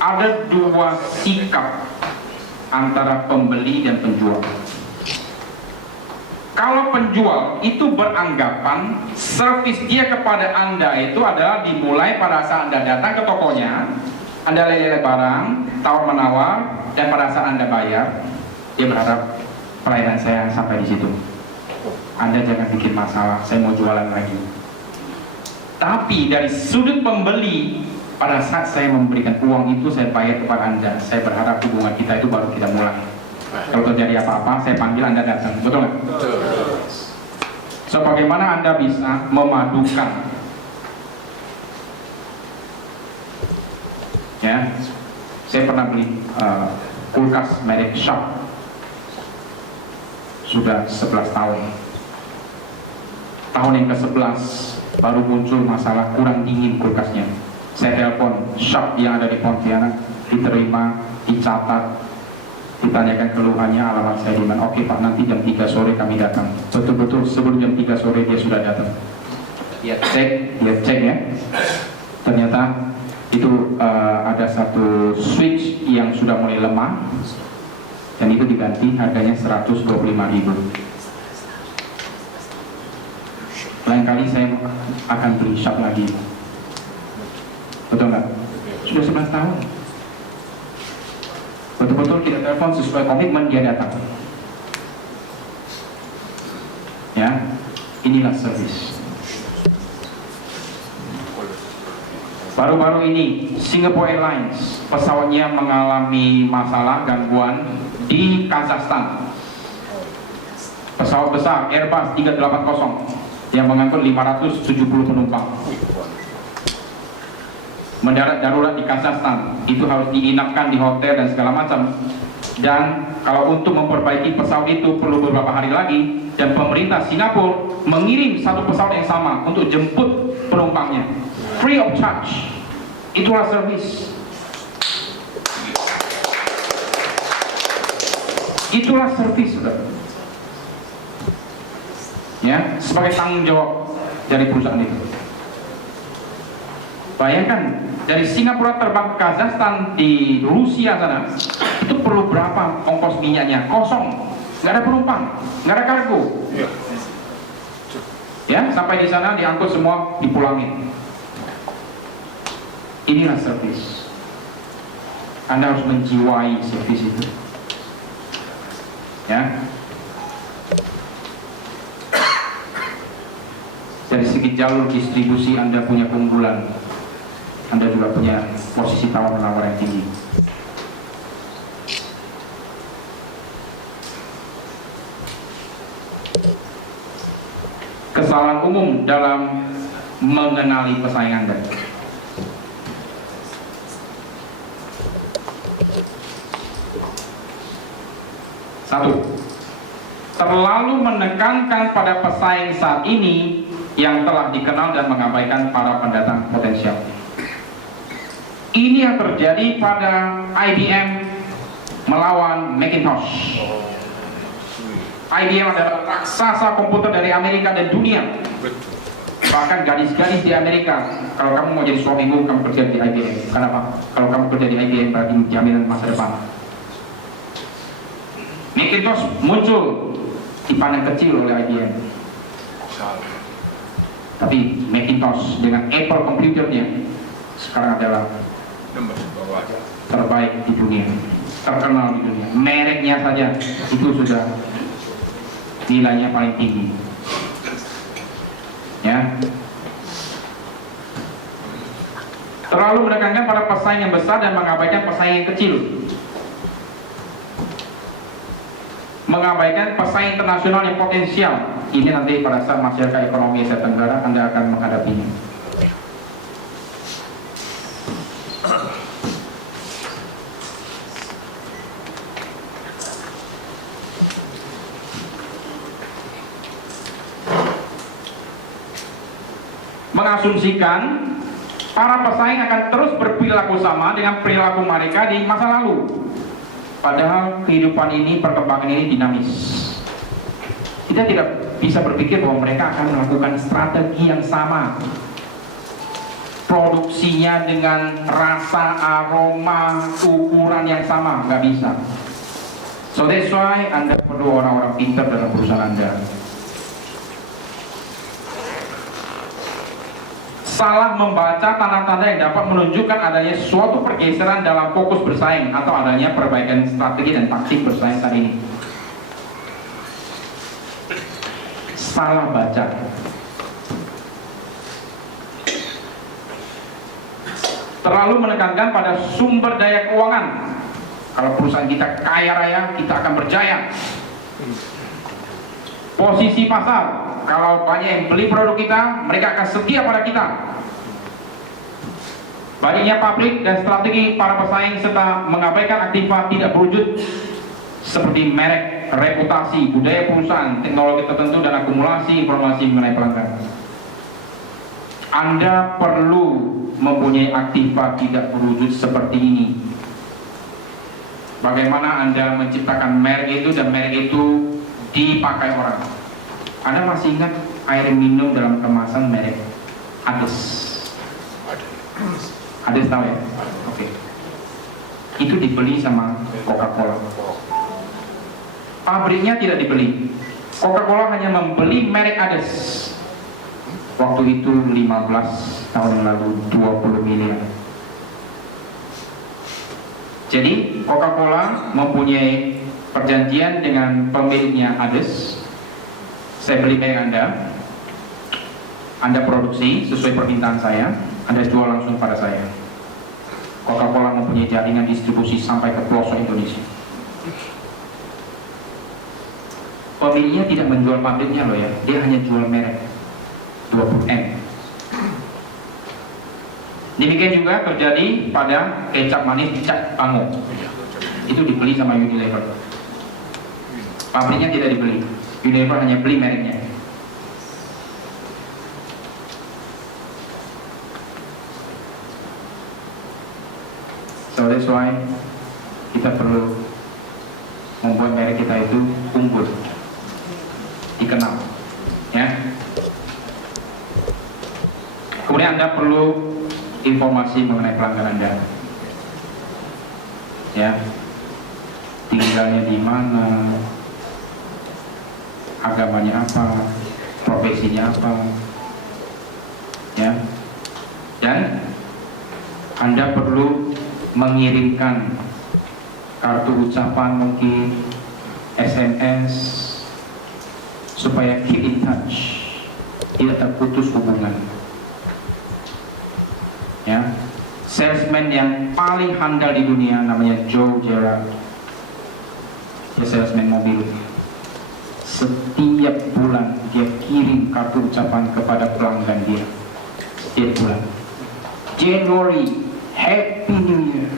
Ada dua sikap antara pembeli dan penjual. Kalau penjual itu beranggapan servis dia kepada Anda itu adalah dimulai pada saat Anda datang ke tokonya, Anda lele barang, tawar-menawar, dan pada saat Anda bayar, dia berharap pelayanan saya sampai di situ. Anda jangan bikin masalah, saya mau jualan lagi. Tapi dari sudut pembeli, pada saat saya memberikan uang itu, saya bayar kepada Anda, saya berharap hubungan kita itu baru kita mulai. Kalau terjadi apa-apa, saya panggil Anda datang, betul nggak? Betul. So, bagaimana Anda bisa memadukan? Ya, saya pernah beli kulkas merek Sharp, sudah 11 tahun. Tahun yang ke-11 baru muncul masalah kurang dingin kulkasnya. Saya telepon Sharp yang ada di Pontianak, diterima, dicatat, ditanyakan keluhannya, alamat saya di mana. Oke Pak, nanti jam 3 sore kami datang. Betul-betul sebelum jam 3 sore dia sudah datang. Dia cek ya. Ternyata itu ada satu switch yang sudah mulai lemah, dan itu diganti, harganya 125.000. Lain kali saya akan beli Sharp lagi. Betul nggak? Sudah 11 tahun. Betul-betul kita telepon sesuai komitmen, dia datang. Ya, inilah service. Baru-baru ini Singapore Airlines pesawatnya mengalami masalah gangguan di Kazakhstan. Pesawat besar Airbus 380 yang mengangkut 570 penumpang mendarat darurat di Kazakhstan. Itu harus diinapkan di hotel dan segala macam. Dan kalau untuk memperbaiki pesawat itu perlu beberapa hari lagi. Dan pemerintah Singapura mengirim satu pesawat yang sama untuk jemput penumpangnya, free of charge. Itulah servis. Itulah servis, saudara. Ya, sebagai tanggung jawab dari perusahaan itu. Bayangkan dari Singapura terbang ke Kazakhstan di Rusia sana, itu perlu berapa ongkos minyaknya? Kosong, nggak ada penumpang, nggak ada kargo. Ya, sampai di sana diangkut semua, dipulangin. Inilah servis. Anda harus menjiwai servis itu. Ya. Dari segi jalur distribusi Anda punya keunggulan. Anda juga punya posisi tawar-menawar yang tinggi. Kesalahan umum dalam mengenali pesaing Anda. Satu, terlalu menekankan pada pesaing saat ini yang telah dikenal dan mengabaikan para pendatang potensial. Ini yang terjadi pada IBM melawan Macintosh. IBM adalah raksasa komputer dari Amerika dan dunia. Bahkan gadis-gadis di Amerika, kalau kamu mau jadi suamimu, kamu kerja di IBM. Kenapa? Kalau kamu kerja di IBM berarti jaminan masa depan. Macintosh muncul dipandang kecil oleh IBM. Tapi Macintosh dengan Apple komputernya sekarang adalah terbaik di dunia, terkenal di dunia. Mereknya saja itu sudah nilainya paling tinggi. Ya. Terlalu menekankan pada pesaing yang besar dan mengabaikan pesaing yang kecil. Mengabaikan pesaing internasional yang potensial. Ini nanti pada saat masyarakat ekonomi Asia Tenggara Anda akan menghadapinya. Mengasumsikan para pesaing akan terus berperilaku sama dengan perilaku mereka di masa lalu. Padahal kehidupan ini, perkembangan ini dinamis. Kita tidak bisa berpikir bahwa mereka akan melakukan strategi yang sama, produksinya dengan rasa, aroma, ukuran yang sama, nggak bisa. So that's why Anda perlu orang-orang pintar dalam perusahaan Anda. Salah membaca tanda-tanda yang dapat menunjukkan adanya suatu pergeseran dalam fokus bersaing atau adanya perbaikan strategi dan taktik bersaing saat ini. Salah baca. Terlalu menekankan pada sumber daya keuangan. Kalau perusahaan kita kaya raya, kita akan berjaya. Posisi pasar. Kalau banyak yang beli produk kita, mereka akan setia pada kita. Banyaknya pabrik dan strategi para pesaing serta mengabaikan aktivitas tidak berwujud seperti merek, reputasi, budaya perusahaan, teknologi tertentu dan akumulasi informasi mengenai pelanggan. Anda perlu mempunyai aktivitas tidak berwujud seperti ini. Bagaimana Anda menciptakan merek itu dan merek itu dipakai orang. Anda masih ingat air minum dalam kemasan merek Ades? Ades tahu ya? Oke. Itu dibeli sama Coca-Cola. Pabriknya tidak dibeli. Coca-Cola hanya membeli merek Ades. Waktu itu 15 tahun lalu 20 miliar. Jadi Coca-Cola mempunyai perjanjian dengan pemiliknya Ades. Saya beli merek Anda produksi sesuai permintaan saya, Anda jual langsung pada saya. Coca-Cola mempunyai jaringan distribusi sampai ke pelosok Indonesia. Pemiliknya tidak menjual pabriknya loh ya, dia hanya jual merek 20M. Demikian juga terjadi pada kecap manis Cak Bango. Itu dibeli sama Unilever. Pabriknya tidak dibeli, Unilever hanya beli mereknya. So that's why kita perlu membuat merek kita itu unggul, dikenal, ya. Kemudian Anda perlu informasi mengenai pelanggan Anda, ya, tinggalnya di mana, agamanya apa, profesinya apa, ya, dan Anda perlu mengirimkan kartu ucapan, mungkin SMS, supaya keep in touch, tidak terputus hubungan. Ya, salesman yang paling handal di dunia namanya Joe Gerard, dia salesman mobil. Setiap bulan dia kirim kartu ucapan kepada pelanggan dia. Setiap bulan. January, Happy New Year.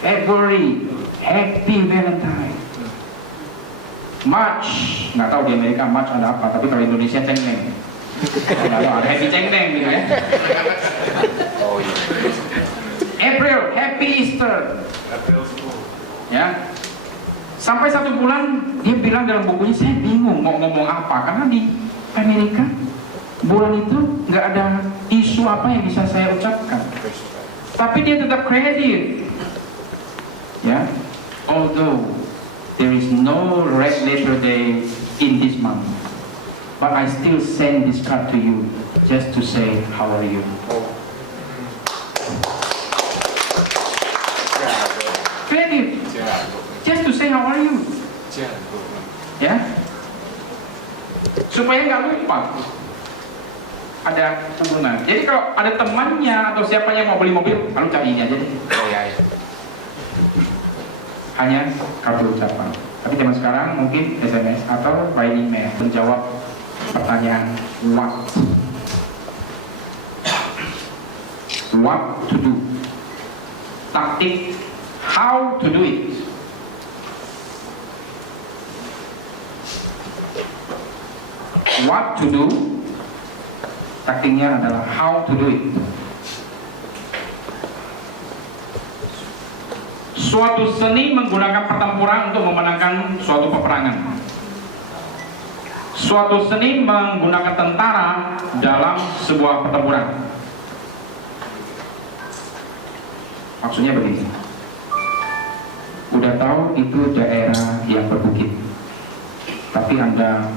February, Happy Valentine. March, nggak tahu di Amerika March ada apa, tapi kalau Indonesia cengeng. Nggak tahu, ada Happy Cengeng gitu ya. April, Happy Easter. Ya. Sampai 1 bulan dia bilang dalam bukunya, saya bingung mau ngomong apa, karena di Amerika bulan itu nggak ada isu apa yang bisa saya ucapkan. Tapi dia tetap kreatif. Ya, although there is no red letter day in this month, but I still send this card to you just to say how are you. Creative, just to say how are you. Ya, supaya nggak lupa ada hubungan. Jadi kalau ada temannya atau siapa yang mau beli mobil, lalu cari ini aja deh. Hanya kartu ucapan. Tapi zaman sekarang mungkin SMS atau by email menjawab pertanyaan what to do, taktik how to do it. What to do, taktiknya adalah how to do it. Suatu seni menggunakan pertempuran untuk memenangkan suatu peperangan. Suatu seni menggunakan tentara dalam sebuah pertempuran. Maksudnya begini. Udah tahu itu daerah yang berbukit, tapi Anda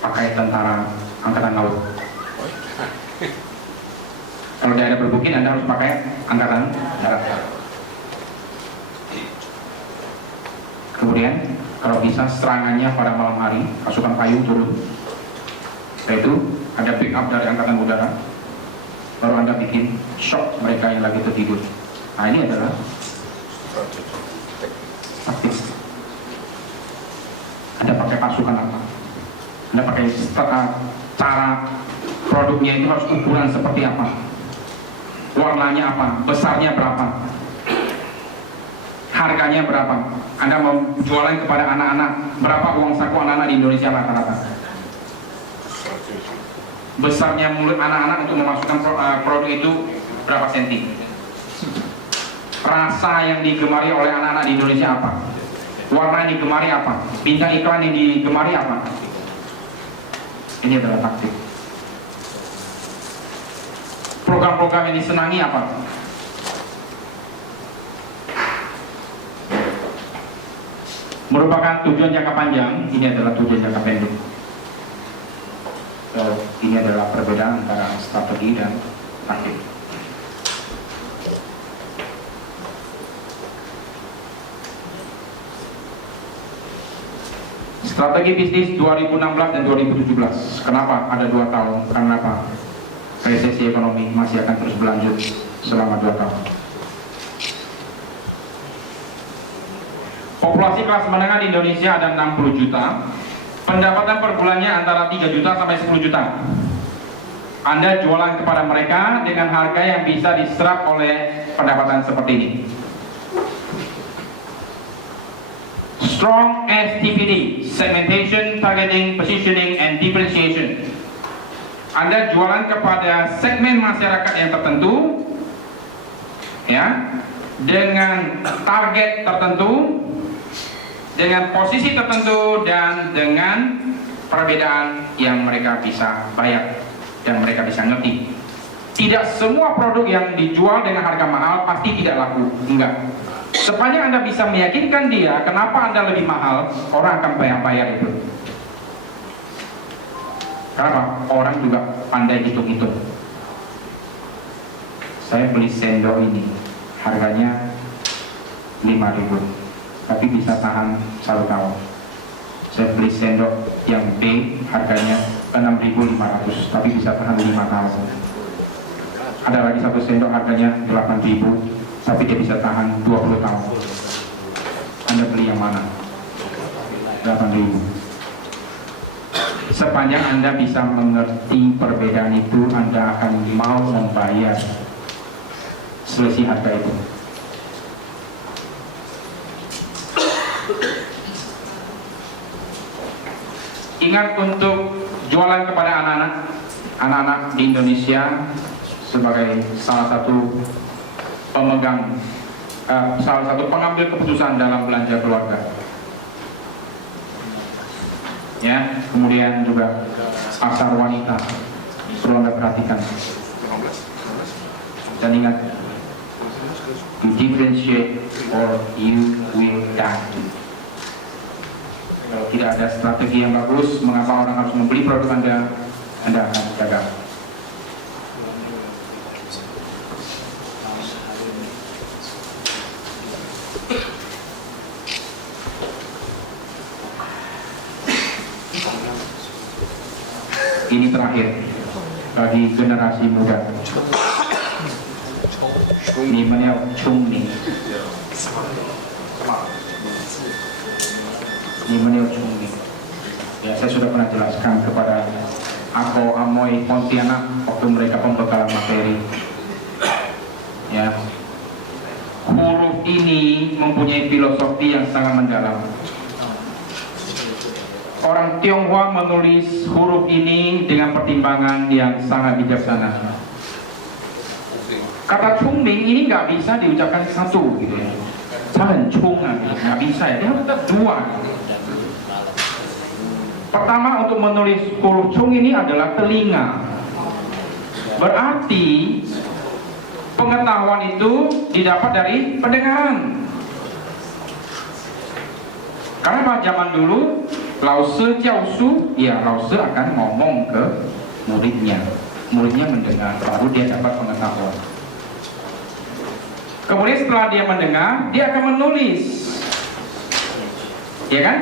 pakai tentara angkatan laut. Kalau daerah berbukit Anda harus pakai angkatan darat. Kemudian kalau bisa serangannya pada malam hari, pasukan payung turun. Setelah itu ada backup dari angkatan udara, baru Anda bikin shock mereka yang lagi tertidur. Nah ini adalah taktik. Anda pakai pasukan apa? Anda pakai cara produknya itu harus ukuran seperti apa, warnanya apa, besarnya berapa, harganya berapa. Anda mau jualan kepada anak-anak, berapa uang saku anak-anak di Indonesia rata-rata? Besarnya mulut anak-anak untuk memasukkan produk itu berapa senti? Rasa yang digemari oleh anak-anak di Indonesia apa? Warna yang digemari apa? Bintang iklan yang digemari apa? Ini adalah taktik. Program-program yang disenangi apa? Merupakan tujuan jangka panjang, ini adalah tujuan jangka pendek. So, ini adalah perbedaan antara strategi dan taktik. Strategi bisnis 2016 dan 2017. Kenapa ada 2 tahun? Karena apa? resesi ekonomi masih akan terus berlanjut selama 2 tahun. Populasi kelas menengah di Indonesia ada 60 juta. Pendapatan per bulannya antara 3 juta sampai 10 juta. Anda jualan kepada mereka dengan harga yang bisa diserap oleh pendapatan seperti ini. Strong STPD, segmentation, targeting, positioning, and differentiation. Anda jualan kepada segmen masyarakat yang tertentu, ya, dengan target tertentu, dengan posisi tertentu, dan dengan perbedaan yang mereka bisa bayar dan mereka bisa ngerti. Tidak semua produk yang dijual dengan harga mahal pasti tidak laku, enggak. Sepanjang Anda bisa meyakinkan dia kenapa Anda lebih mahal, orang akan bayar itu. Kenapa? Orang juga pandai hitung-hitung. Saya beli sendok ini, harganya 5.000, tapi bisa tahan 1 tahun. Saya beli sendok yang B, harganya 6.500, tapi bisa tahan 5 tahun. Ada lagi satu sendok harganya 8.000, tapi dia bisa tahan 20 tahun. Anda beli yang mana? 8.000. Sepanjang Anda bisa mengerti perbedaan itu, Anda akan mau membayar selisih harga itu. Ingat untuk jualan kepada anak-anak di Indonesia sebagai salah satu pemegang, salah satu pengambil keputusan dalam belanja keluarga. Ya, kemudian juga pasar wanita perlu Anda perhatikan. Dan ingat, you differentiate or you will die. Kalau tidak ada strategi yang bagus, mengapa orang harus membeli produk Anda akan gagal. Ini terakhir bagi generasi muda. Ini menel chung nih. Ini menel chung nih. Ya, saya sudah pernah jelaskan kepada Ako Amoy Pontianak waktu mereka pembekalan materi. Ya, huruf ini mempunyai filosofi yang sangat mendalam. Orang Tionghoa menulis huruf ini dengan pertimbangan yang sangat bijaksana. Kata Chungming ini nggak bisa diucapkan satu, gitu ya. Jangan Chung, nggak bisa ya. Dia harus dua. Pertama, untuk menulis huruf Chung ini adalah telinga. Berarti pengetahuan itu didapat dari pendengaran. Karena pada zaman dulu Lao Tzu Jiao Su, ya Lao Tzu akan ngomong ke muridnya, muridnya mendengar, baru dia dapat pengetahuan. Kemudian setelah dia mendengar, dia akan menulis, ya kan?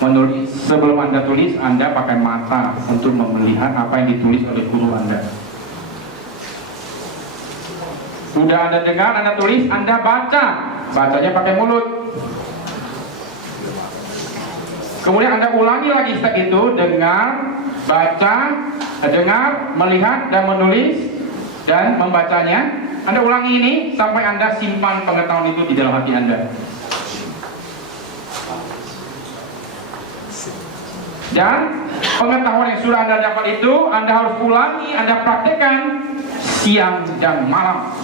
Menulis. Sebelum Anda tulis, Anda pakai mata untuk melihat apa yang ditulis oleh guru Anda. Sudah Anda dengar, Anda tulis, Anda baca, bacanya pakai mulut. Kemudian Anda ulangi lagi step itu, dengar, baca, dengar, melihat, dan menulis, dan membacanya. Anda ulangi ini sampai Anda simpan pengetahuan itu di dalam hati Anda. Dan pengetahuan yang sudah Anda dapat itu, Anda harus ulangi, Anda praktekkan siang dan malam.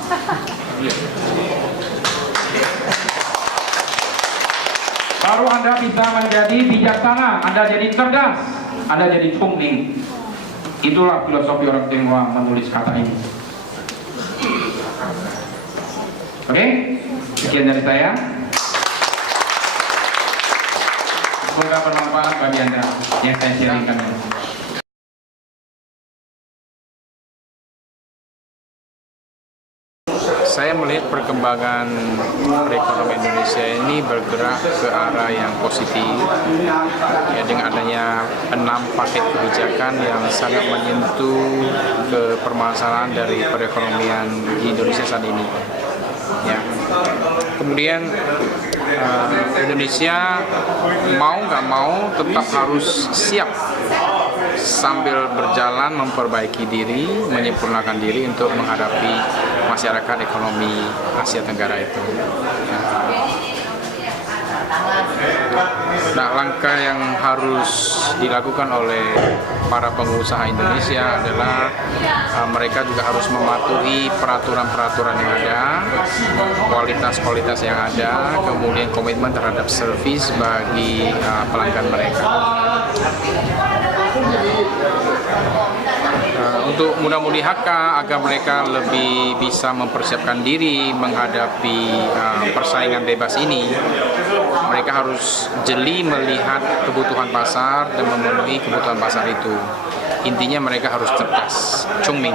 Baru Anda bisa menjadi bijaksana, Anda jadi cerdas, Anda jadi Chungming. Itulah filosofi orang Tionghoa menulis kata ini. Oke, sekian dari saya. Semoga bermanfaat bagi Anda yang saya sharingkan. Saya melihat perkembangan perekonomian Indonesia ini bergerak ke arah yang positif, ya, dengan adanya 6 paket kebijakan yang sangat menyentuh ke permasalahan dari perekonomian di Indonesia saat ini. Ya. Kemudian Indonesia mau nggak mau tetap harus siap sambil berjalan memperbaiki diri, menyempurnakan diri untuk menghadapi masyarakat ekonomi Asia Tenggara itu. Nah, langkah yang harus dilakukan oleh para pengusaha Indonesia adalah mereka juga harus mematuhi peraturan-peraturan yang ada, kualitas-kualitas yang ada, kemudian komitmen terhadap servis bagi pelanggan mereka. Untuk mudah-mudi HK agar mereka lebih bisa mempersiapkan diri menghadapi persaingan bebas ini, mereka harus jeli melihat kebutuhan pasar dan memenuhi kebutuhan pasar itu. Intinya mereka harus cerdas, Chongming.